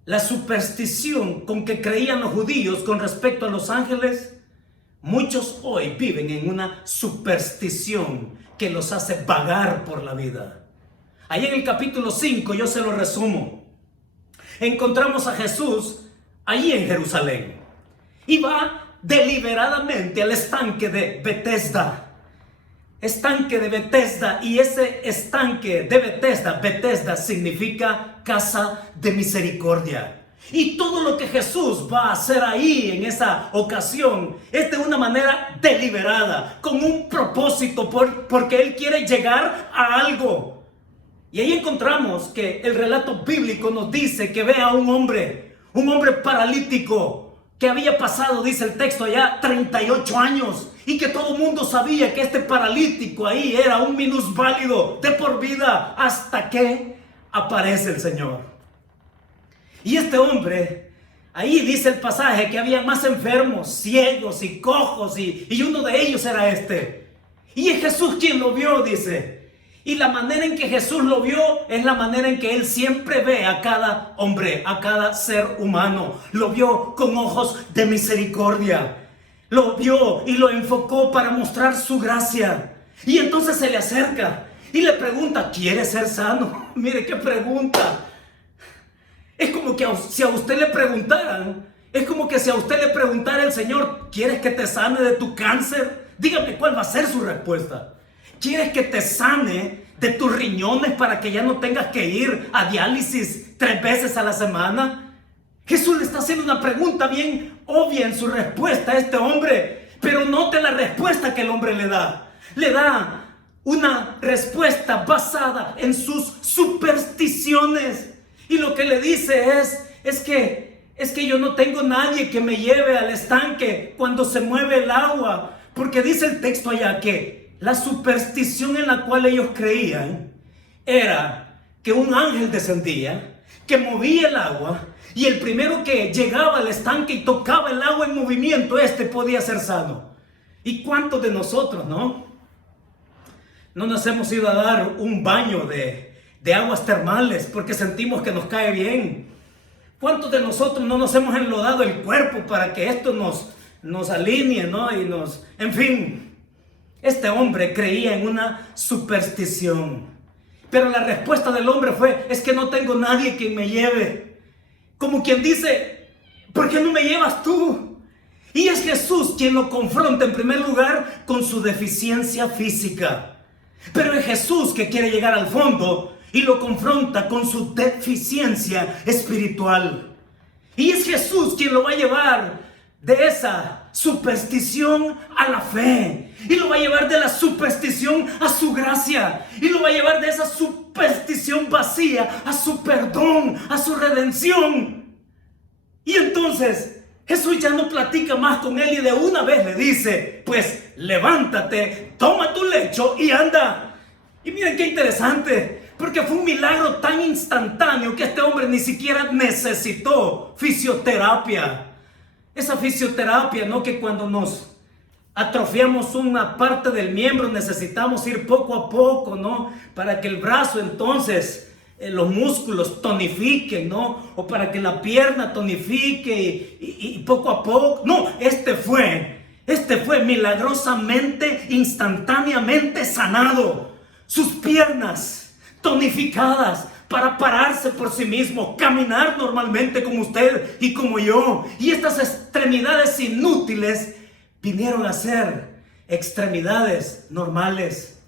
la superstición con que creían los judíos con respecto a los ángeles. Muchos hoy viven en una superstición que los hace vagar por la vida. Ahí en el capítulo 5, yo se lo resumo, encontramos a Jesús allí en Jerusalén y va deliberadamente al estanque de Betesda. Estanque de Betesda, y ese estanque de Betesda significa casa de misericordia. Y todo lo que Jesús va a hacer ahí en esa ocasión es de una manera deliberada, con un propósito, porque Él quiere llegar a algo. Y ahí encontramos que el relato bíblico nos dice que ve a un hombre paralítico, que había pasado, dice el texto allá, 38 años, y que todo el mundo sabía que este paralítico ahí era un minusválido de por vida, hasta que aparece el Señor. Y este hombre, ahí dice el pasaje que había más enfermos, ciegos y cojos, y uno de ellos era este. Y es Jesús quien lo vio, dice. Y la manera en que Jesús lo vio es la manera en que Él siempre ve a cada hombre, a cada ser humano. Lo vio con ojos de misericordia. Lo vio y lo enfocó para mostrar su gracia. Y entonces se le acerca y le pregunta, ¿quieres ser sano? Mire qué pregunta. Es como que si a usted le preguntaran, es como que si a usted le preguntara el Señor, ¿quieres que te sane de tu cáncer? Dígame cuál va a ser su respuesta. ¿Quieres que te sane de tus riñones para que ya no tengas que ir a diálisis 3 veces a la semana? Jesús le está haciendo una pregunta bien obvia en su respuesta a este hombre, pero note la respuesta que el hombre le da. Le da una respuesta basada en sus supersticiones. Y lo que le dice es que yo no tengo nadie que me lleve al estanque cuando se mueve el agua. Porque dice el texto allá que la superstición en la cual ellos creían era que un ángel descendía, que movía el agua, y el primero que llegaba al estanque y tocaba el agua en movimiento, podía ser sano. ¿Y cuántos de nosotros, no nos hemos ido a dar un baño de aguas termales porque sentimos que nos cae bien? ¿Cuántos de nosotros no nos hemos enlodado el cuerpo para que esto nos alinee, ¿no? Y en fin, este hombre creía en una superstición. Pero la respuesta del hombre fue, es que no tengo nadie que me lleve. Como quien dice, ¿por qué no me llevas tú? Y es Jesús quien lo confronta en primer lugar con su deficiencia física. Pero es Jesús que quiere llegar al fondo y lo confronta con su deficiencia espiritual. Y es Jesús quien lo va a llevar de esa superstición a la fe, y lo va a llevar de la superstición a su gracia, y lo va a llevar de esa superstición vacía a su perdón, a su redención. Y entonces Jesús ya no platica más con él y de una vez le dice, pues levántate, toma tu lecho y anda. Y miren qué interesante, porque fue un milagro tan instantáneo que este hombre ni siquiera necesitó fisioterapia. Esa fisioterapia, ¿no? Que cuando nos atrofiamos una parte del miembro necesitamos ir poco a poco, ¿no? Para que el brazo entonces, los músculos tonifiquen, ¿no? O para que la pierna tonifique y poco a poco. No, este fue milagrosamente, instantáneamente sanado. Sus piernas tonificadas para pararse por sí mismo, caminar normalmente como usted y como yo. Y estas extremidades inútiles vinieron a ser extremidades normales.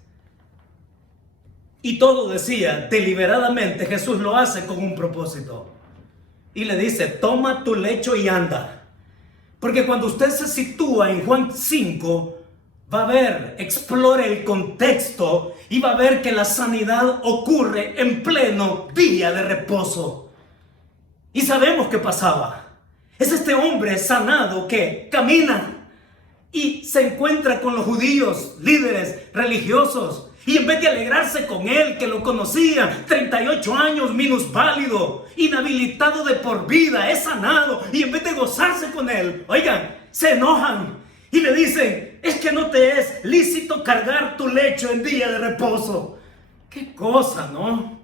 Y todo decía, deliberadamente Jesús lo hace con un propósito. Y le dice, toma tu lecho y anda. Porque cuando usted se sitúa en Juan 5, va a ver, explore el contexto y va a ver que la sanidad ocurre en pleno día de reposo. Y sabemos qué pasaba. Es este hombre sanado que camina y se encuentra con los judíos, líderes religiosos. Y en vez de alegrarse con él, que lo conocía, 38 años, minusválido, inhabilitado de por vida, es sanado. Y en vez de gozarse con él, oigan, se enojan y le dicen, es que no te es lícito cargar tu lecho en día de reposo. Qué cosa, ¿no?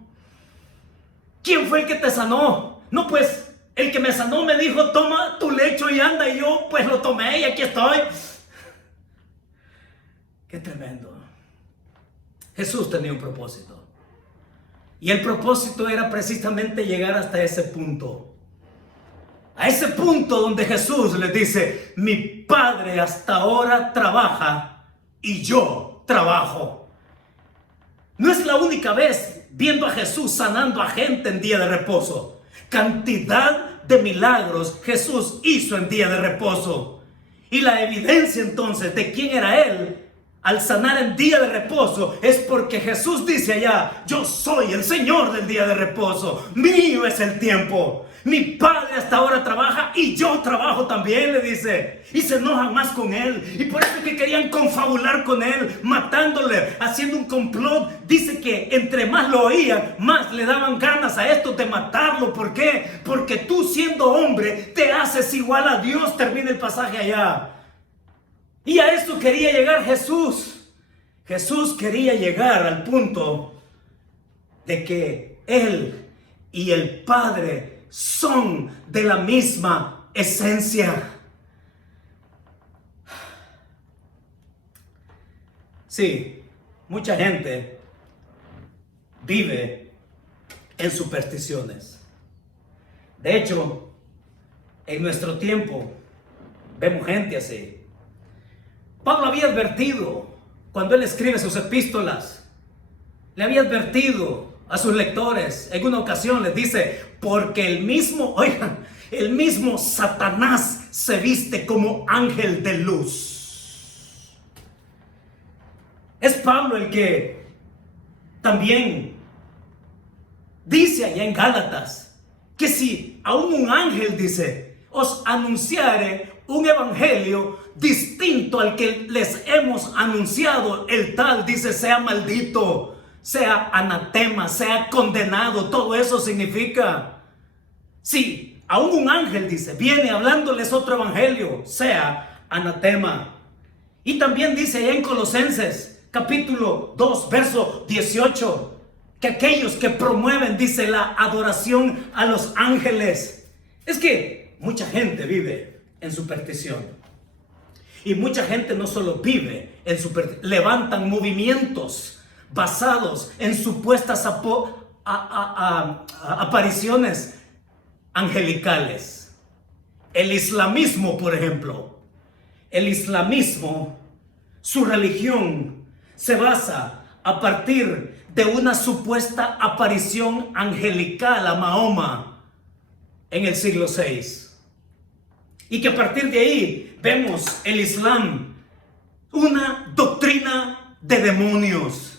¿quién fue el que te sanó? No, pues el que me sanó me dijo, toma tu lecho y anda, y yo pues lo tomé y aquí estoy. Qué tremendo. Jesús tenía un propósito. Y el propósito era precisamente llegar hasta ese punto. A ese punto donde Jesús les dice, mi Padre hasta ahora trabaja y yo trabajo. No es la única vez viendo a Jesús sanando a gente en día de reposo. Cantidad de milagros Jesús hizo en día de reposo. Y la evidencia entonces de quién era Él al sanar en día de reposo es porque Jesús dice allá, yo soy el Señor del día de reposo, mío es el tiempo. Mi Padre hasta ahora trabaja y yo trabajo también, le dice. Y se enojan más con Él. Y por eso es que querían confabular con Él, matándole, haciendo un complot. Dice que entre más lo oían, más le daban ganas a estos de matarlo. ¿Por qué? Porque tú siendo hombre te haces igual a Dios. Termina el pasaje allá. Y a eso quería llegar Jesús. Jesús quería llegar al punto de que Él y el Padre son de la misma esencia. Sí, mucha gente vive en supersticiones. De hecho, en nuestro tiempo vemos gente así. Pablo había advertido, cuando él escribe sus epístolas, le había advertido a sus lectores. En una ocasión les dice, porque el mismo Satanás se viste como ángel de luz. Es Pablo el que también dice allá en Gálatas, que si aún un ángel dice, os anunciare un evangelio distinto al que les hemos anunciado, el tal dice sea maldito, sea anatema, sea condenado. Todo eso significa, si aún un ángel dice, viene hablándoles otro evangelio, sea anatema. Y también dice allá en Colosenses capítulo 2 verso 18, que aquellos que promueven, dice, la adoración a los ángeles. Es que mucha gente vive en superstición. Y mucha gente no solo vive en superstición, levantan movimientos basados en supuestas apariciones angelicales. El islamismo, por ejemplo. El islamismo, su religión se basa a partir de una supuesta aparición angelical a Mahoma en el siglo VI. Y que a partir de ahí vemos el Islam, una doctrina de demonios.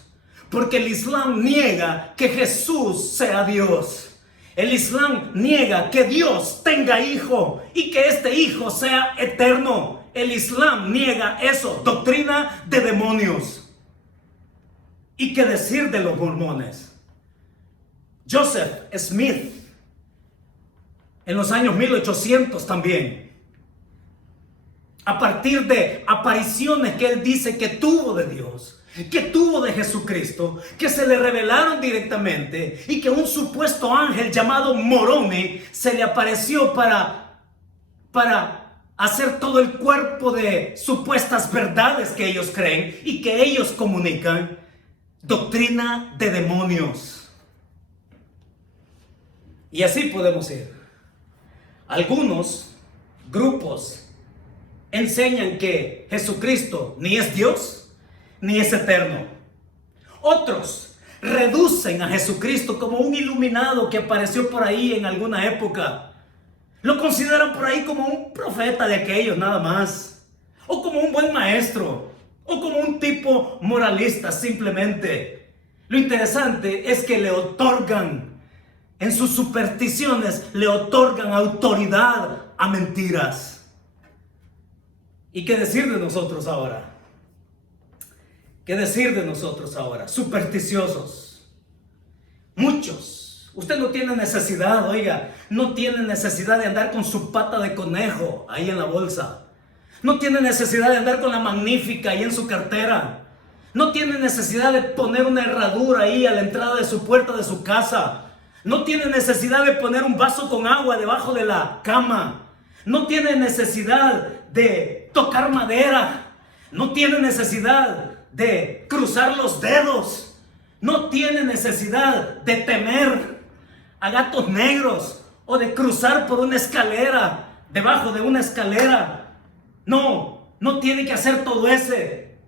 Porque el Islam niega que Jesús sea Dios. El Islam niega que Dios tenga hijo y que este hijo sea eterno. El Islam niega eso, doctrina de demonios. ¿Y qué decir de los mormones? Joseph Smith, en los años 1800 también, a partir de apariciones que él dice que tuvo de Dios, que tuvo de Jesucristo, que se le revelaron directamente, y que un supuesto ángel llamado Moroni se le apareció para hacer todo el cuerpo de supuestas verdades que ellos creen y que ellos comunican. Doctrina de demonios. Y así podemos ir. Algunos grupos enseñan que Jesucristo ni es Dios ni es eterno. Otros reducen a Jesucristo como un iluminado que apareció por ahí en alguna época. Lo consideran por ahí como un profeta de aquellos nada más, o como un buen maestro, o como un tipo moralista simplemente. Lo interesante es que le otorgan, en sus supersticiones, le otorgan autoridad a mentiras. ¿Y qué decir de nosotros ahora? ¿Qué decir de nosotros ahora? Supersticiosos. Muchos. Usted no tiene necesidad, oiga, no tiene necesidad de andar con su pata de conejo ahí en la bolsa. No tiene necesidad de andar con la magnífica ahí en su cartera. No tiene necesidad de poner una herradura ahí a la entrada de su puerta de su casa. No tiene necesidad de poner un vaso con agua debajo de la cama. No tiene necesidad de tocar madera. No tiene necesidad de cruzar los dedos. No tiene necesidad de temer a gatos negros o de cruzar por una escalera, debajo de una escalera. No tiene que hacer todo ese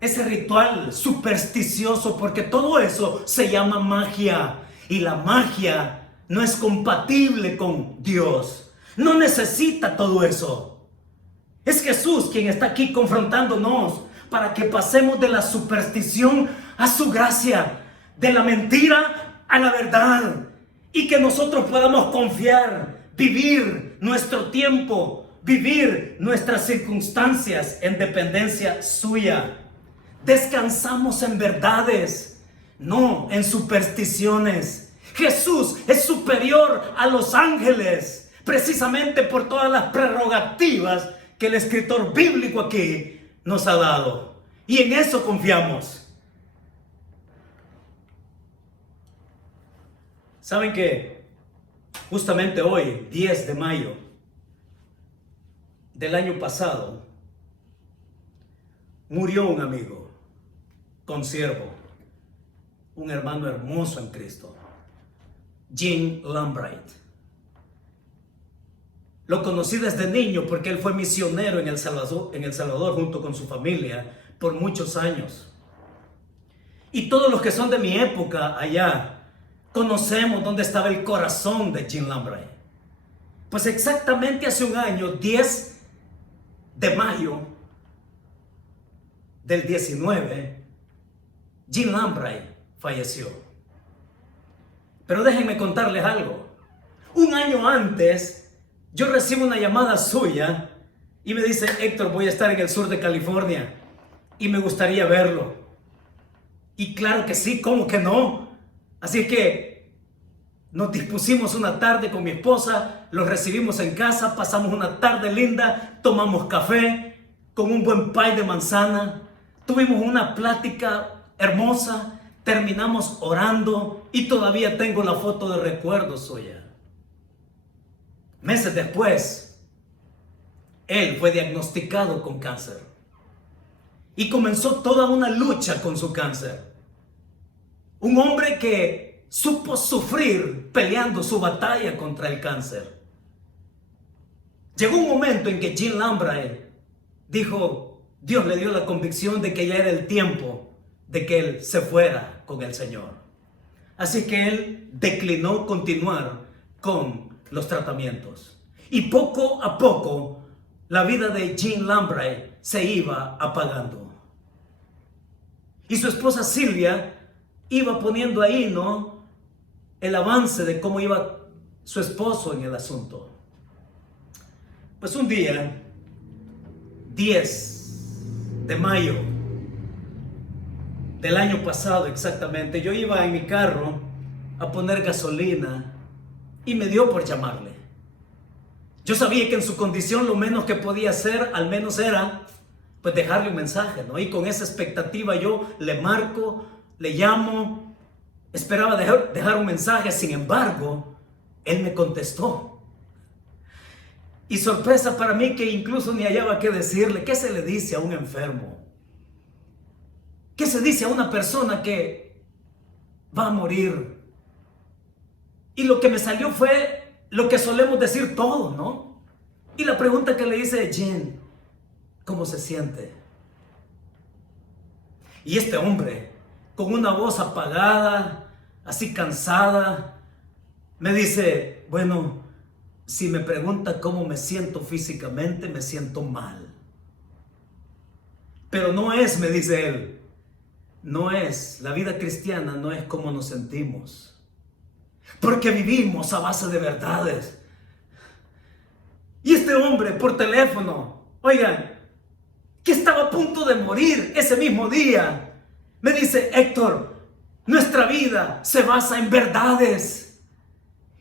ritual supersticioso, porque todo eso se llama magia. Y la magia no es compatible con Dios. No necesita todo eso. Es Jesús quien está aquí confrontándonos para que pasemos de la superstición a su gracia, de la mentira a la verdad, y que nosotros podamos confiar, vivir nuestro tiempo, vivir nuestras circunstancias en dependencia suya. Descansamos en verdades, no en supersticiones. Jesús es superior a los ángeles, precisamente por todas las prerrogativas que el escritor bíblico aquí nos ha dado. Y en eso confiamos. ¿Saben que justamente hoy, 10 de mayo del año pasado, murió un amigo, consiervo, un hermano hermoso en Cristo, Jim Lambright? Lo conocí desde niño porque él fue misionero en El Salvador junto con su familia por muchos años. Y todos los que son de mi época allá conocemos dónde estaba el corazón de Jim Lambright. Pues exactamente hace un año, 10 de mayo del 19, Jim Lambright falleció. Pero déjenme contarles algo. Un año antes, yo recibo una llamada suya y me dice: Héctor, voy a estar en el sur de California y me gustaría verlo. Y claro que sí, ¿cómo que no? Así que nos dispusimos una tarde con mi esposa, los recibimos en casa, pasamos una tarde linda, tomamos café con un buen pie de manzana, tuvimos una plática hermosa, terminamos orando y todavía tengo la foto de recuerdo suya. Meses después, él fue diagnosticado con cáncer y comenzó toda una lucha con su cáncer. Un hombre que supo sufrir peleando su batalla contra el cáncer. Llegó un momento en que Jim Lambright dijo, Dios le dio la convicción de que ya era el tiempo de que él se fuera con el Señor. Así que él declinó continuar con los tratamientos. Y poco a poco la vida de Jim Lambright se iba apagando. Y su esposa Silvia iba poniendo ahí, ¿no?, el avance de cómo iba su esposo en el asunto. Pues un día, 10 de mayo del año pasado exactamente, yo iba en mi carro a poner gasolina y me dio por llamarle. Yo sabía que en su condición lo menos que podía hacer, al menos era, pues dejarle un mensaje, ¿no? Y con esa expectativa yo le marco, le llamo, esperaba dejar un mensaje. Sin embargo, él me contestó. Y sorpresa para mí que incluso ni hallaba qué decirle. ¿Qué se le dice a un enfermo? ¿Qué se dice a una persona que va a morir? Y lo que me salió fue lo que solemos decir todos, ¿no? Y la pregunta que le hice es: Jim, ¿cómo se siente? Y este hombre, con una voz apagada, así cansada, me dice: bueno, si me pregunta cómo me siento físicamente, me siento mal. Pero no es, me dice él, no es, la vida cristiana no es como nos sentimos. Porque vivimos a base de verdades. Y este hombre por teléfono, oigan, que estaba a punto de morir ese mismo día, me dice: Héctor, nuestra vida se basa en verdades.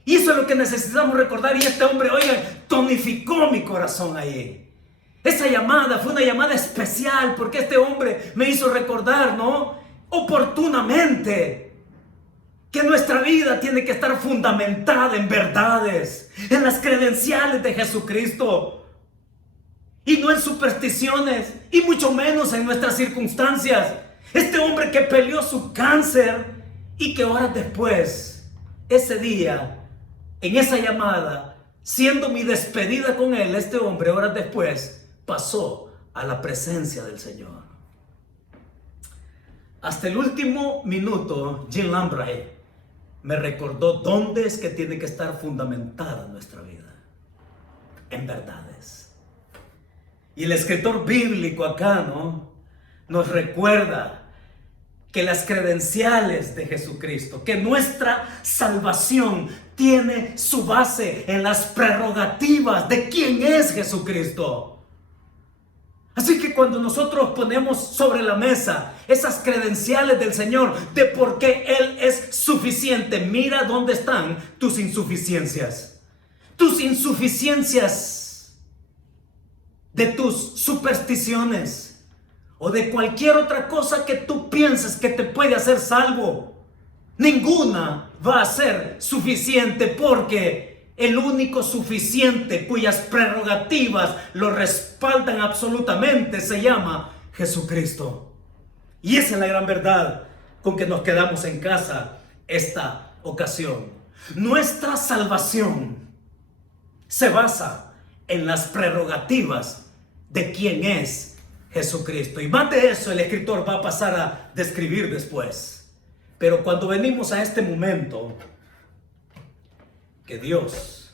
Y eso es lo que necesitamos recordar. Y este hombre, oigan, tonificó mi corazón ahí. Esa llamada fue una llamada especial porque este hombre me hizo recordar, ¿no?, oportunamente que nuestra vida tiene que estar fundamentada en verdades, en las credenciales de Jesucristo, y no en supersticiones, y mucho menos en nuestras circunstancias. Este hombre que peleó su cáncer y que horas después, ese día, en esa llamada, siendo mi despedida con él, este hombre horas después pasó a la presencia del Señor. Hasta el último minuto, Jim Lambright me recordó dónde es que tiene que estar fundamentada nuestra vida, en verdades. Y el escritor bíblico acá, ¿no?, nos recuerda que las credenciales de Jesucristo, que nuestra salvación tiene su base en las prerrogativas de quién es Jesucristo. Así que cuando nosotros ponemos sobre la mesa esas credenciales del Señor de por qué Él es suficiente, mira dónde están tus insuficiencias. Tus insuficiencias de tus supersticiones o de cualquier otra cosa que tú pienses que te puede hacer salvo. Ninguna va a ser suficiente, porque el único suficiente cuyas prerrogativas lo respaldan absolutamente se llama Jesucristo. Y esa es la gran verdad con que nos quedamos en casa esta ocasión. Nuestra salvación se basa en las prerrogativas de quién es Jesucristo. Y más de eso el escritor va a pasar a describir después. Pero cuando venimos a este momento, que Dios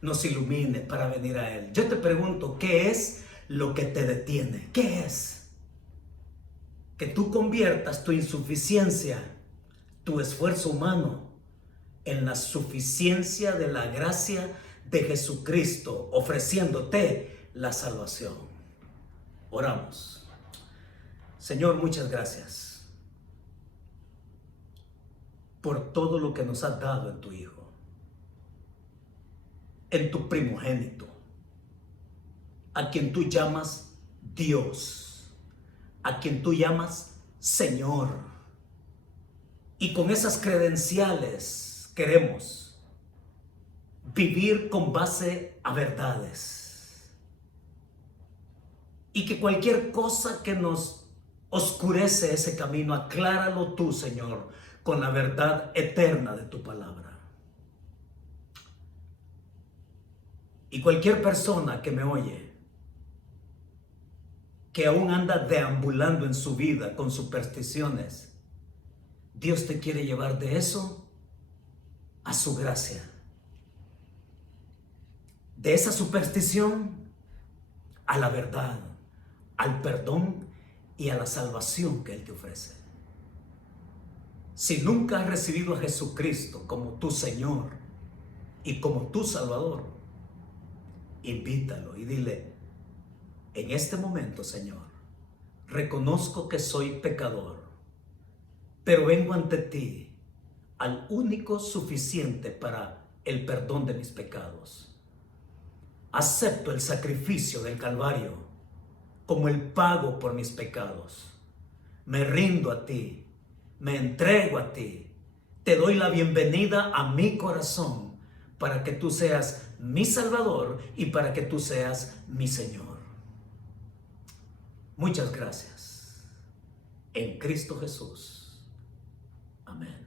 nos ilumine para venir a Él, yo te pregunto, ¿qué es lo que te detiene? ¿Qué es? Que tú conviertas tu insuficiencia, tu esfuerzo humano, en la suficiencia de la gracia de Jesucristo, ofreciéndote la salvación. Oramos. Señor, muchas gracias por todo lo que nos has dado en tu Hijo, en tu primogénito, a quien tú llamas Dios, a quien tú llamas Señor. Y con esas credenciales queremos vivir con base a verdades. Y que cualquier cosa que nos oscurece ese camino, acláralo tú, Señor, con la verdad eterna de tu palabra. Y cualquier persona que me oye, que aún anda deambulando en su vida con supersticiones, Dios te quiere llevar de eso a su gracia. De esa superstición a la verdad, al perdón y a la salvación que Él te ofrece. Si nunca has recibido a Jesucristo como tu Señor y como tu Salvador, invítalo y dile: en este momento, Señor, reconozco que soy pecador, pero vengo ante ti, al único suficiente para el perdón de mis pecados. Acepto el sacrificio del Calvario como el pago por mis pecados. Me rindo a ti, me entrego a ti, te doy la bienvenida a mi corazón para que tú seas mi Salvador y para que tú seas mi Señor. Muchas gracias. En Cristo Jesús. Amén.